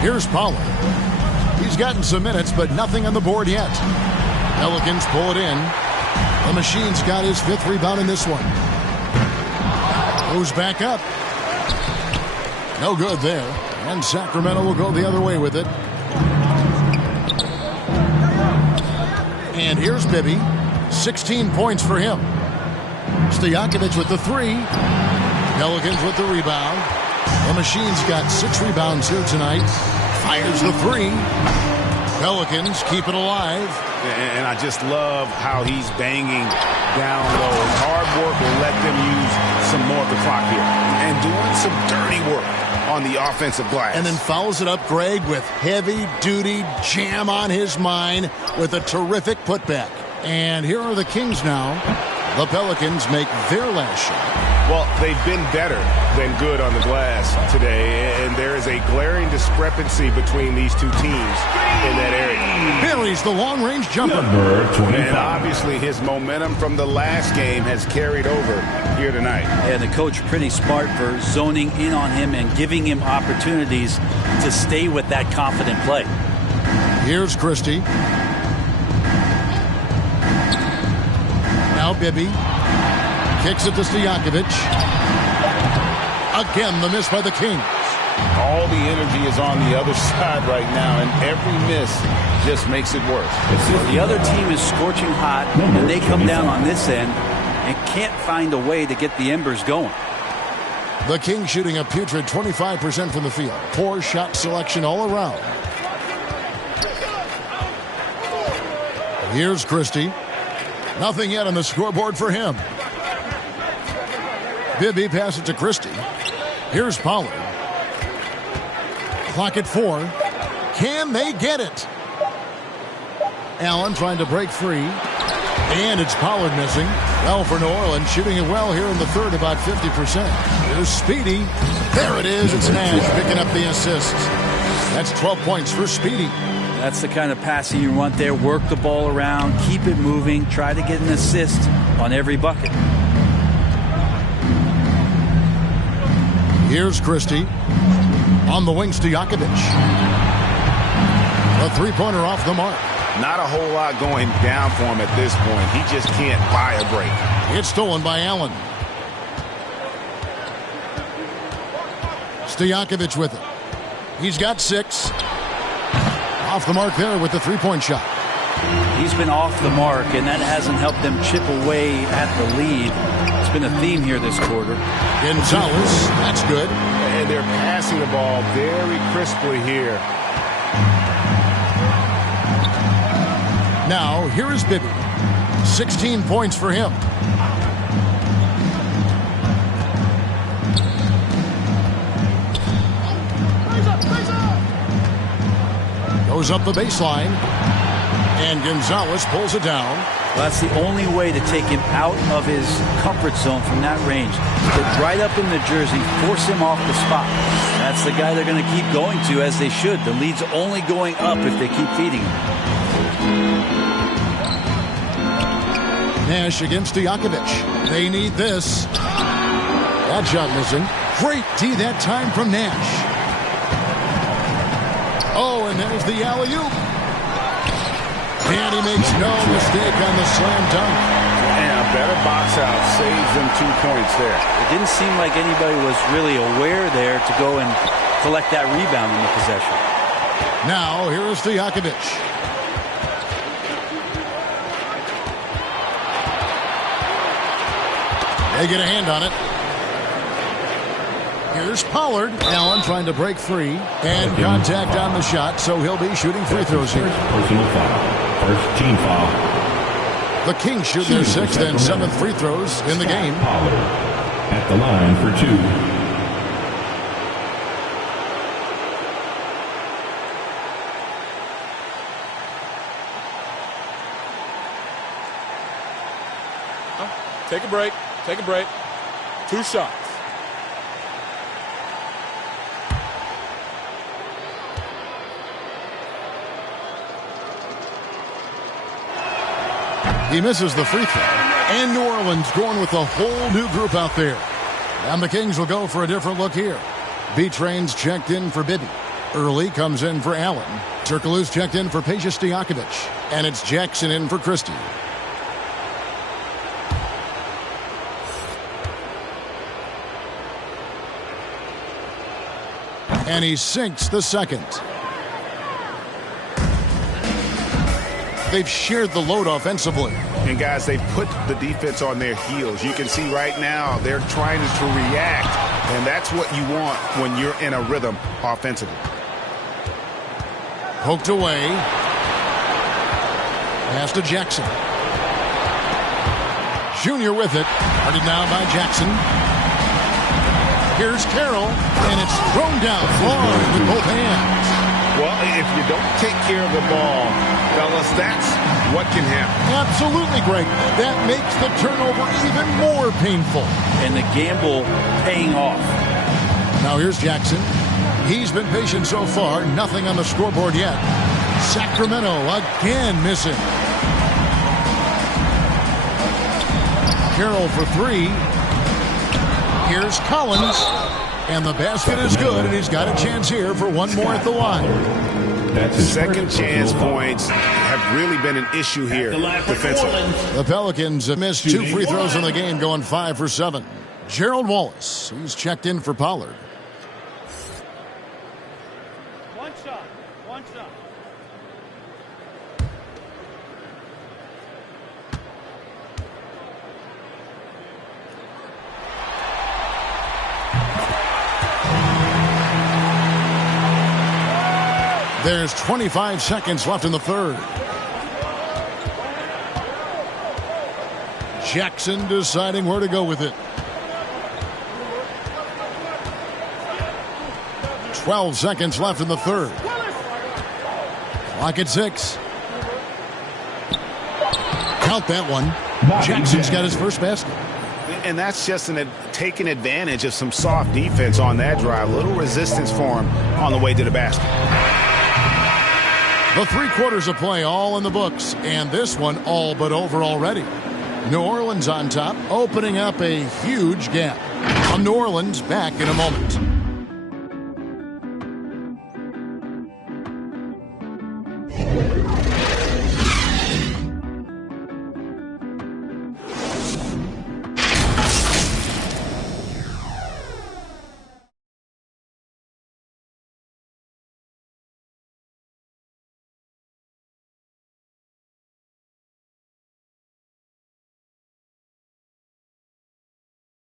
Here's Pollard. He's gotten some minutes, but nothing on the board yet. Pelicans pull it in. The Machine's got his 5th rebound in this one. Goes back up. No good there. And Sacramento will go the other way with it. And here's Bibby. 16 points for him. Stojakovic with the 3. Pelicans with the rebound. The Machine's got 6 rebounds here tonight. Fires the 3. Pelicans keep it alive. And I just love how he's banging down low. Hard work will let them use some more of the clock here. And doing some dirty work on the offensive glass. And then fouls it up, Greg, with heavy-duty jam on his mind with a terrific putback. And here are the Kings now. The Pelicans make their last shot. Well, they've been better than good on the glass today, and there is a glaring discrepancy between these two teams in that area. Buries the long-range jumper. Number 25. And obviously his momentum from the last game has carried over here tonight. And the coach pretty smart for zoning in on him and giving him opportunities to stay with that confident play. Here's Christie. Now Bibby. Kicks it to Stojakovic. Again, the miss by the Kings. All the energy is on the other side right now, and every miss just makes it worse. The other team is scorching hot, and they come down on this end and can't find a way to get the embers going. The Kings shooting a putrid 25% from the field. Poor shot selection all around. Here's Christie. Nothing yet on the scoreboard for him. Bibby passes to Christie. Here's Pollard. Clock at 4. Can they get it? Allen trying to break free. And it's Pollard missing. Well, for New Orleans, shooting it well here in the third, about 50%. Here's Speedy. There it is. It's Nash picking up the assist. That's 12 points for Speedy. That's the kind of passing you want there. Work the ball around, keep it moving, try to get an assist on every bucket. Here's Christie. On the wings, Stojakovic. A three-pointer off the mark. Not a whole lot going down for him at this point. He just can't buy a break. It's stolen by Allen. Stojakovic with it. He's got 6. Off the mark there with the three-point shot. He's been off the mark, and that hasn't helped them chip away at the lead. It's been a theme here this quarter. Gonzalez, that's good. And they're passing the ball very crisply here. Now, here is Bibby. 16 points for him. Throws up the baseline. And Gonzalez pulls it down. Well, that's the only way to take him out of his comfort zone from that range. Get right up in the jersey, force him off the spot. That's the guy they're going to keep going to, as they should. The lead's only going up if they keep feeding him. Nash against Stojakovic. They need this. That shot missing. Great D that time from Nash. Oh, and there's the alley-oop. And he makes no mistake on the slam dunk. And a better box out saves them 2 points there. It didn't seem like anybody was really aware there to go and collect that rebound in the possession. Now, here is Stojakovic. They get a hand on it. Here's Pollard. Allen trying to break free. And contact on the shot, so he'll be shooting free throws here. Personal foul. First team foul. The Kings shoot their 6th and 7th free throws in the game. Pollard at the line for 2. Take a break. Take a break. 2 shots. He misses the free throw. And New Orleans going with a whole new group out there. And the Kings will go for a different look here. B-Train's checked in for Bibby. Early comes in for Allen. Turkoglu's checked in for Peja Stojakovic. And it's Jackson in for Christie. And he sinks the second. They've shared the load offensively. And guys, they've put the defense on their heels. You can see right now they're trying to react. And that's what you want when you're in a rhythm offensively. Poked away. Pass to Jackson. Junior with it. Guarded now by Jackson. Here's Carroll, and it's thrown down hard with both hands. Well, if you don't take care of the ball, fellas, that's what can happen. Absolutely, Greg. That makes the turnover even more painful. And the gamble paying off. Now here's Jackson. He's been patient so far. Nothing on the scoreboard yet. Sacramento again missing. Carroll for 3. Here's Collins, and the basket is good, and he's got a chance here for one more at the line. Second chance points have really been an issue here defensively. The Pelicans have missed 2 free throws in the game, going 5 for 7. Gerald Wallace, he's checked in for Pollard. One shot. There's 25 seconds left in the third. Jackson deciding where to go with it. 12 seconds left in the third. Clock at 6. Count that one. Jackson's got his first basket. And that's just taking advantage of some soft defense on that drive. A little resistance for him on the way to the basket. The 3 quarters of play all in the books, and this one all but over already. New Orleans on top, opening up a huge gap. New Orleans back in a moment.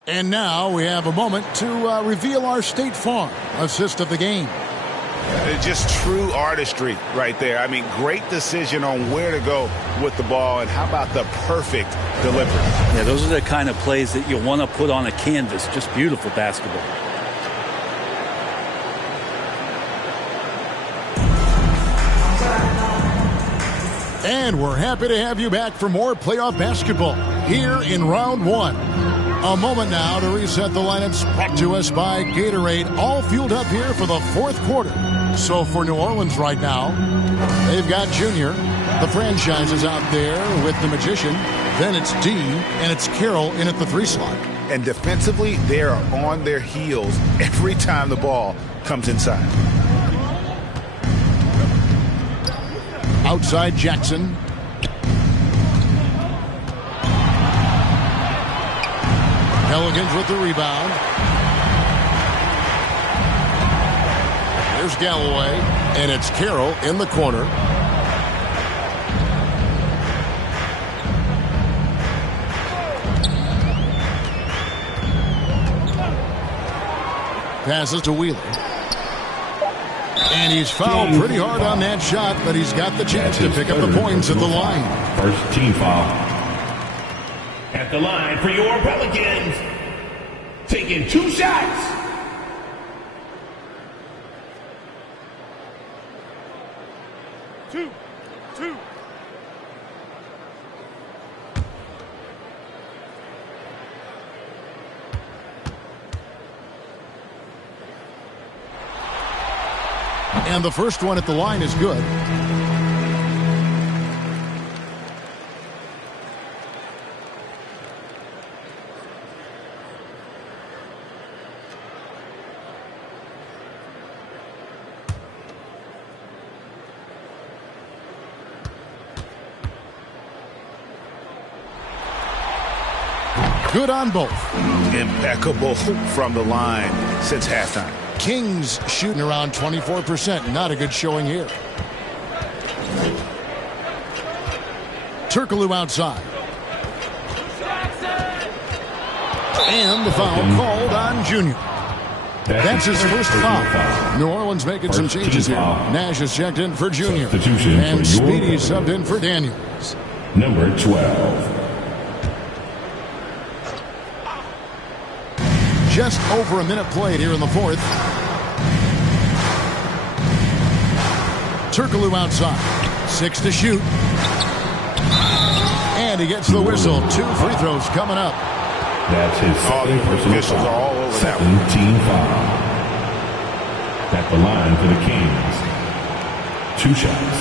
And now we have a moment to reveal our State Farm assist of the game. Just true artistry right there. I mean, great decision on where to go with the ball, and how about the perfect delivery? Yeah, those are the kind of plays that you want to put on a canvas. Just beautiful basketball. And we're happy to have you back for more playoff basketball here in round one. A moment now to reset the lineups, brought to us by Gatorade, all fueled up here for the fourth quarter. So for New Orleans right now, they've got Junior. The franchise is out there with the Magician. Then it's D, and it's Carroll in at the 3 slot. And defensively, they are on their heels every time the ball comes inside. Outside Jackson. Pelicans with the rebound. There's Galloway, and it's Carroll in the corner. Passes to Wheeler. And he's fouled pretty hard on that shot, but he's got the chance to pick up the points at the line. First team foul. At the line for your Pelicans, taking 2 shots. Two. And the first one at the line is good. Good on both. Impeccable from the line since halftime. Kings shooting around 24%. Not a good showing here. Turkoglu outside. And the foul called on Junior. That's his first foul. New Orleans making some changes here. Nash is checked in for Junior. And Speedy subbed in for Daniels. Number 12. Just over a minute played here in the fourth. Turkoglu outside. 6 to shoot. And he gets the whistle. 2 free throws coming up. That's his second personal officials foul. are all over that Second team foul. At the line for the Kings. 2 shots.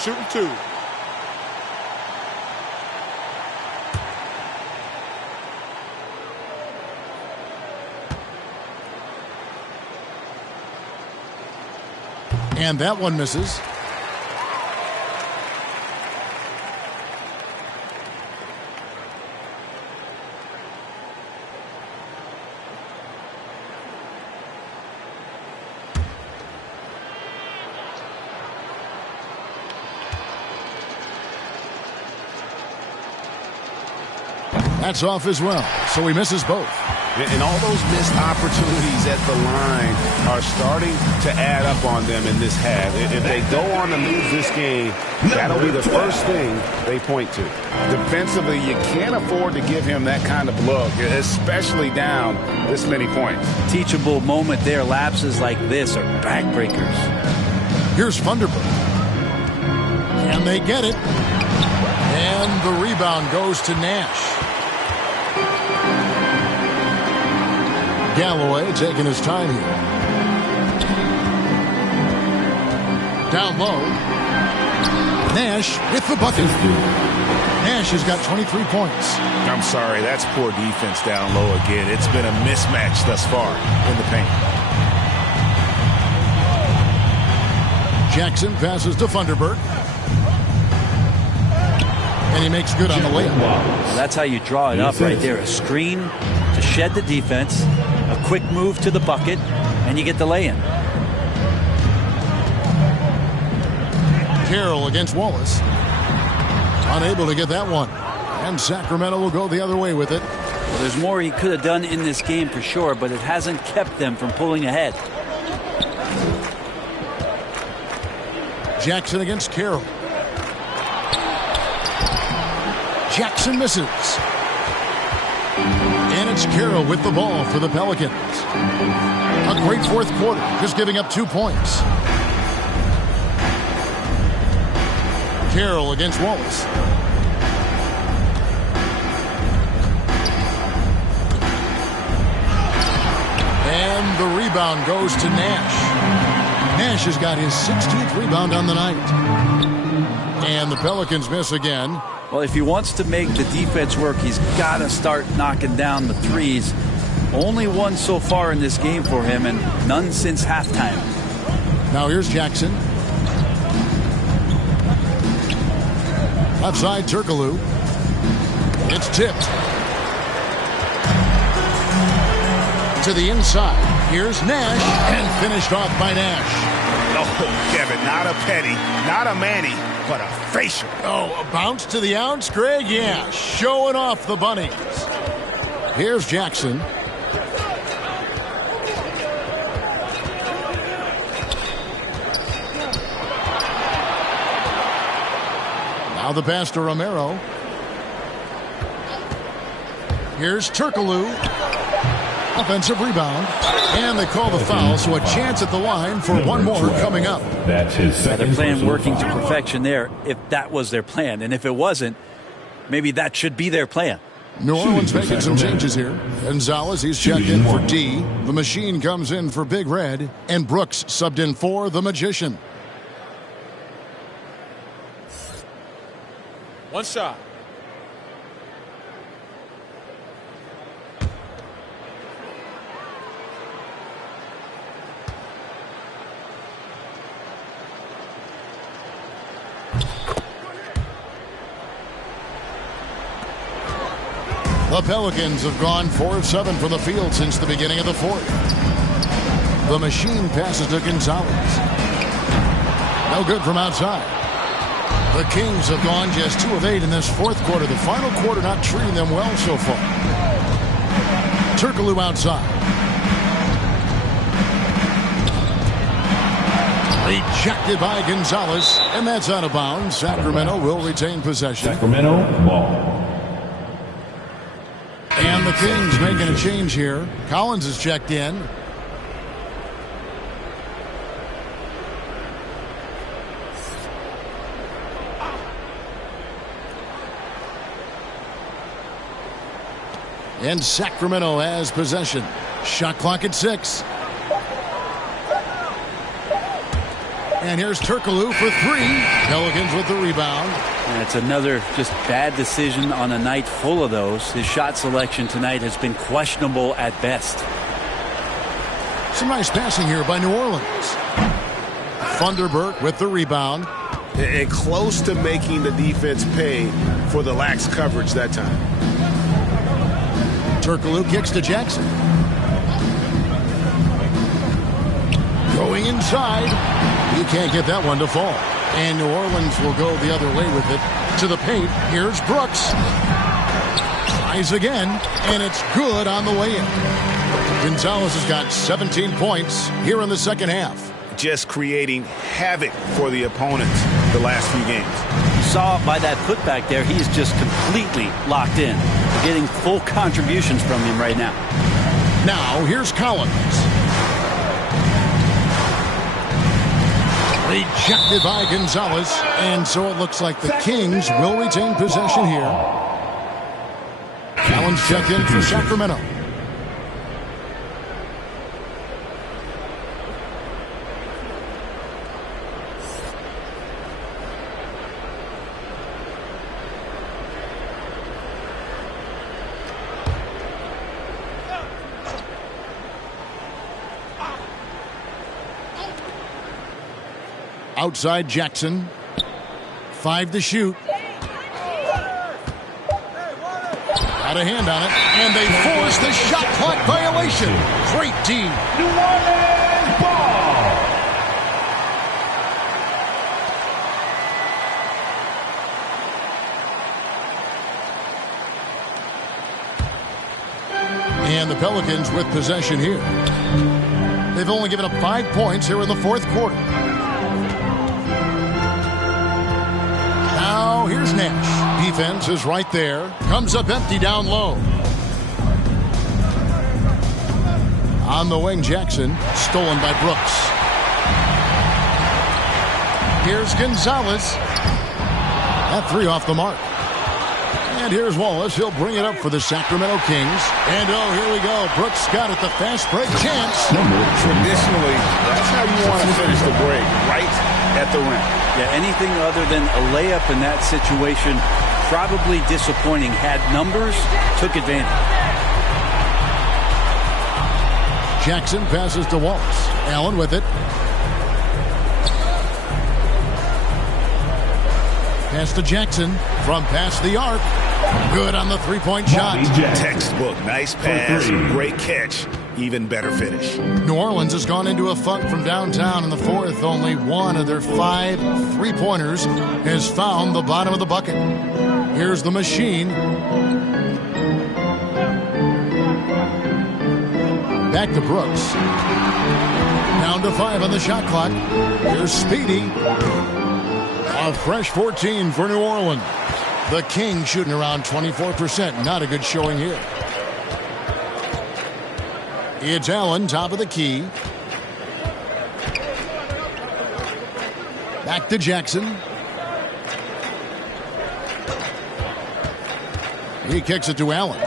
Shooting 2. And that one misses. That's off as well, so he misses both. And all those missed opportunities at the line are starting to add up on them in this half. If they go on to lose this game, that'll be the first thing they point to. Defensively, you can't afford to give him that kind of look, especially down this many points. Teachable moment there. Lapses like this are backbreakers. Here's Thunderbird. And they get it. And the rebound goes to Nash. Galloway taking his time here. Down low. Nash with the bucket. Nash has got 23 points. I'm sorry, that's poor defense down low again. It's been a mismatch thus far in the paint. Jackson passes to Thunderbird. And he makes good on the layup. Well, that's how you draw it up right there. A screen to shed the defense, a quick move to the bucket, and you get the lay-in. Carroll against Wallace. Unable to get that one. And Sacramento will go the other way with it. Well, there's more he could have done in this game for sure, but it hasn't kept them from pulling ahead. Jackson against Carroll. Jackson misses. And it's It's Carroll with the ball for the Pelicans. A great fourth quarter, just giving up 2 points. Carroll against Wallace. And the rebound goes to Nash. Nash has got his 16th rebound on the night. And the Pelicans miss again. Well, if he wants to make the defense work, he's got to start knocking down the threes. Only one so far in this game for him, and none since halftime. Now here's Jackson. Left side, Turkoglu. It's tipped. To the inside. Here's Nash, and finished off by Nash. Oh, Kevin, not a penny, not a Manny, but a facial. Oh, a bounce to the ounce, Greg? Yeah, showing off the bunnies. Here's Jackson. Now the pass to Romero. Here's Turkoglu. Offensive rebound. And they call the foul, so a chance at the line for one more coming up. That's his second. They're playing working to perfection there, if that was their plan. And if it wasn't, maybe that should be their plan. New Orleans making some changes here. Gonzalez, he's checked in for D. The Machine comes in for Big Red. And Brooks subbed in for the Magician. One shot. The Pelicans have gone 4 of 7 from the field since the beginning of the fourth. The Machine passes to Gonzalez. No good from outside. The Kings have gone just 2 of 8 in this fourth quarter. The final quarter not treating them well so far. Turkoglu outside. Rejected by Gonzalez, and that's out of bounds. Sacramento will retain possession. Sacramento ball. And the Kings making a change here. Collins is checked in. And Sacramento has possession. Shot clock at 6. And here's Turkoglu for 3. Pelicans with the rebound. And it's another just bad decision on a night full of those. His shot selection tonight has been questionable at best. Some nice passing here by New Orleans. Thunderbird with the rebound. And close to making the defense pay for the lax coverage that time. Turkoglu kicks to Jackson. Going inside. He can't get that one to fall. And New Orleans will go the other way with it. To the paint. Here's Brooks. Tries again. And it's good on the way in. Gonzalez has got 17 points here in the second half. Just creating havoc for the opponents the last few games. You saw by that putback there, he's just completely locked in. We're getting full contributions from him right now. Now, here's Collins. Rejected by Gonzalez, and so it looks like the Kings will retain possession here. Collins checked in for Sacramento. Outside Jackson. 5 to shoot. Got a hand on it. And they force the shot clock violation. Great D. New Orleans ball. And the Pelicans with possession here. They've only given up 5 points here in the fourth quarter. Now, here's Nash. Defense is right there. Comes up empty down low. On the wing, Jackson. Stolen by Brooks. Here's Gonzalez. That three off the mark. And here's Wallace. He'll bring it up for the Sacramento Kings. And oh, here we go. Brooks got it. The fast break chance. Traditionally, that's how you want to finish the break, right at the rim. Yeah, anything other than a layup in that situation, probably disappointing. Had numbers, took advantage. Jackson passes to Wallace. Allen with it. Pass to Jackson from past the arc. Good on the three-point shot. Textbook. Nice pass. Great catch. Even better finish. New Orleans has gone into a funk from downtown in the fourth. Only one of their 5 three-pointers has found the bottom of the bucket. Here's the machine. Back to Brooks. Down to 5 on the shot clock. Here's Speedy. A fresh 14 for New Orleans. The Kings shooting around 24%. Not a good showing here. It's Allen, top of the key. Back to Jackson. He kicks it to Allen.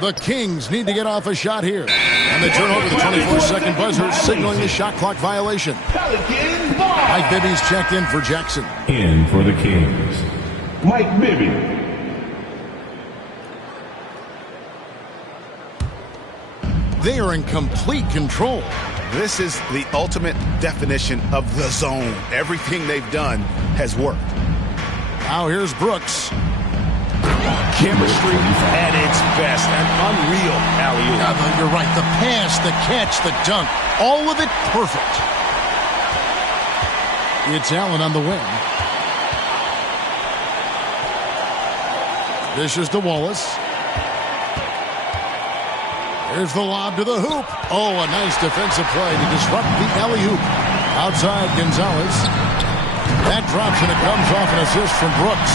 The Kings need to get off a shot here. And they turn over the 24-second buzzer, signaling the shot clock violation. Mike Bibby's checked in for Jackson. In for the Kings, Mike Bibby. They are in complete control. This is the ultimate definition of the zone. Everything they've done has worked. Now here's Brooks. Chemistry at its best. An unreal alley-oop. Yeah, you're right. The pass, the catch, the dunk. All of it perfect. It's Allen on the wing. This is to Wallace. Here's the lob to the hoop. Oh, a nice defensive play to disrupt the alley-oop. Outside Gonzalez. That drops and it comes off an assist from Brooks.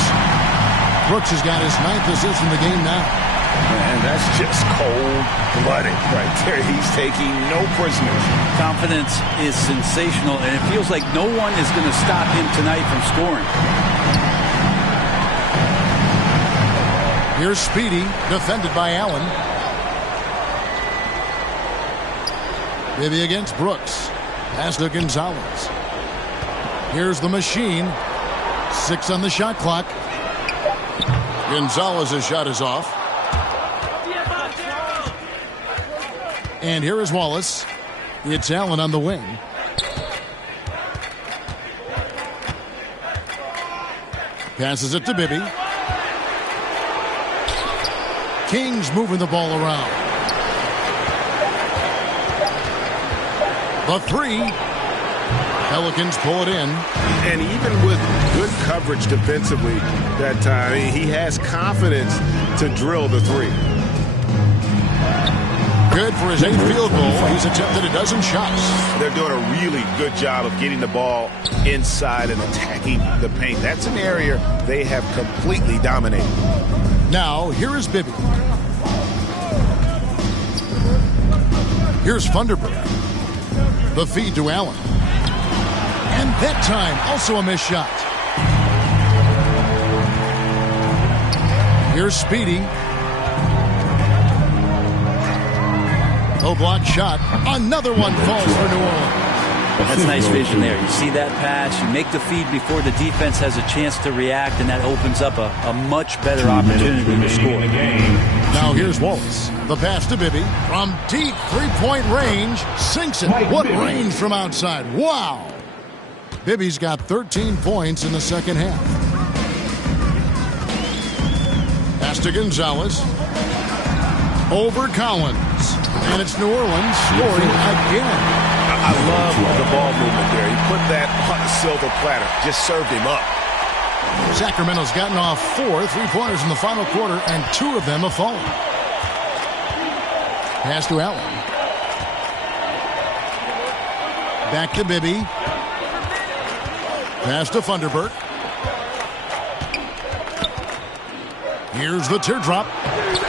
Brooks has got his 9th assist in the game now. Man, that's just cold-blooded right there. He's taking no prisoners. Confidence is sensational, and it feels like no one is going to stop him tonight from scoring. Here's Speedy, defended by Allen. Bibby against Brooks. Pass to Gonzalez. Here's the machine. 6 on the shot clock. Gonzalez's shot is off. And here is Wallace. It's Allen on the wing. Passes it to Bibby. Kings moving the ball around. The three. Pelicans pull it in. And even with good coverage defensively that time, he has confidence to drill the three. Good for his 8th field goal. He's attempted a dozen shots. They're doing a really good job of getting the ball inside and attacking the paint. That's an area they have completely dominated. Now, here is Bibby. Here's Thunderbird. The feed to Allen. And that time, also a missed shot. Here's Speedy. No block shot. Another one falls for New Orleans. That's nice vision there. You see that pass, you make the feed before the defense has a chance to react, and that opens up a much better opportunity to score. Now here's Wallace. The pass to Bibby. From deep three-point range, sinks it. What range from outside. Wow. Bibby's got 13 points in the second half. Pass to Gonzalez. Over Collins. And it's New Orleans scoring again. I love the ball movement there. He put that on a silver platter. Just served him up. Sacramento's gotten off 4 three-pointers in the final quarter, and 2 of them have fallen. Pass to Allen. Back to Bibby. Pass to Thunderbird. Here's the teardrop.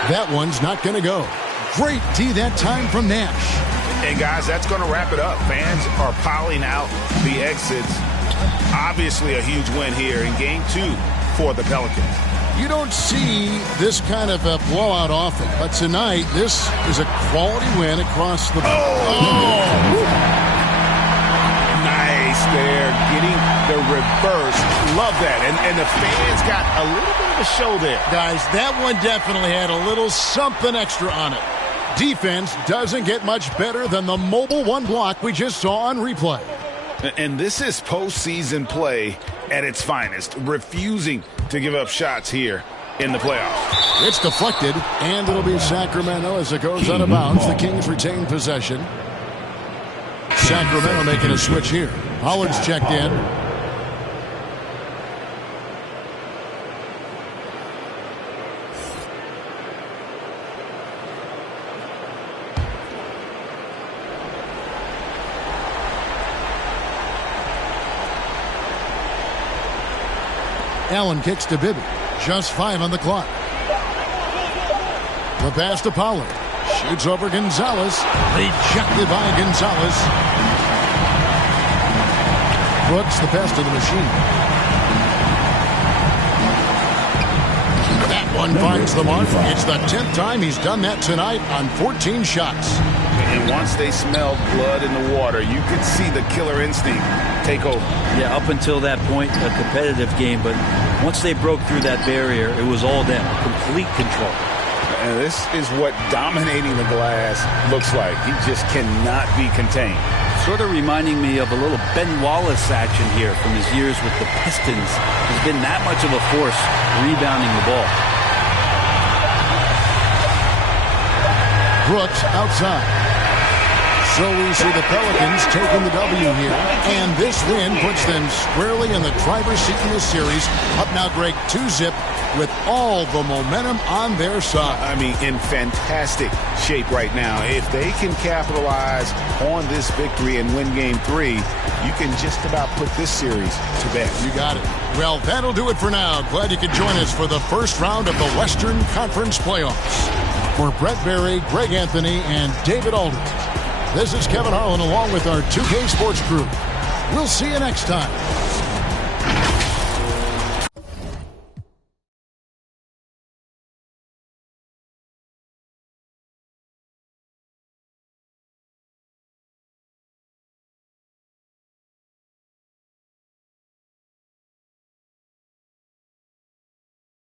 That one's not going to go. Great D that time from Nash. And guys, that's going to wrap it up. Fans are piling out the exits. Obviously a huge win here in Game 2 for the Pelicans. You don't see this kind of a blowout often, but tonight this is a quality win across the board. Nice there, getting the reverse. Love that. And the fans got a little bit of a show there. Guys, that one definitely had a little something extra on it. Defense doesn't get much better than the mobile one block we just saw on replay. And this is postseason play at its finest, refusing to give up shots here in the playoffs. It's deflected, and it'll be Sacramento as it goes out of bounds. The Kings retain possession. Sacramento making a switch here. Howard's checked in. Allen kicks to Bibby. Just 5 on the clock. The pass to Pollard. Shoots over Gonzalez. Rejected by Gonzalez. Brooks, the best of the machine. That one finds the mark. It's the 10th time he's done that tonight on 14 shots. And once they smelled blood in the water, you could see the killer instinct take over. Yeah, up until that point, a competitive game, but once they broke through that barrier, it was all them, complete control. And this is what dominating the glass looks like. He just cannot be contained. Sort of reminding me of a little Ben Wallace action here from his years with the Pistons. He's been that much of a force rebounding the ball. Brooks outside. So we see the Pelicans taking the W here, and this win puts them squarely in the driver's seat in this series. Up now, Greg, 2-zip with all the momentum on their side. I mean, in fantastic shape right now. If they can capitalize on this victory and win Game 3, you can just about put this series to bed. You got it. Well, that'll do it for now. Glad you could join us for the first round of the Western Conference Playoffs. For Brett Berry, Greg Anthony, and David Aldridge, this is Kevin Harlan along with our 2K Sports crew. We'll see you next time.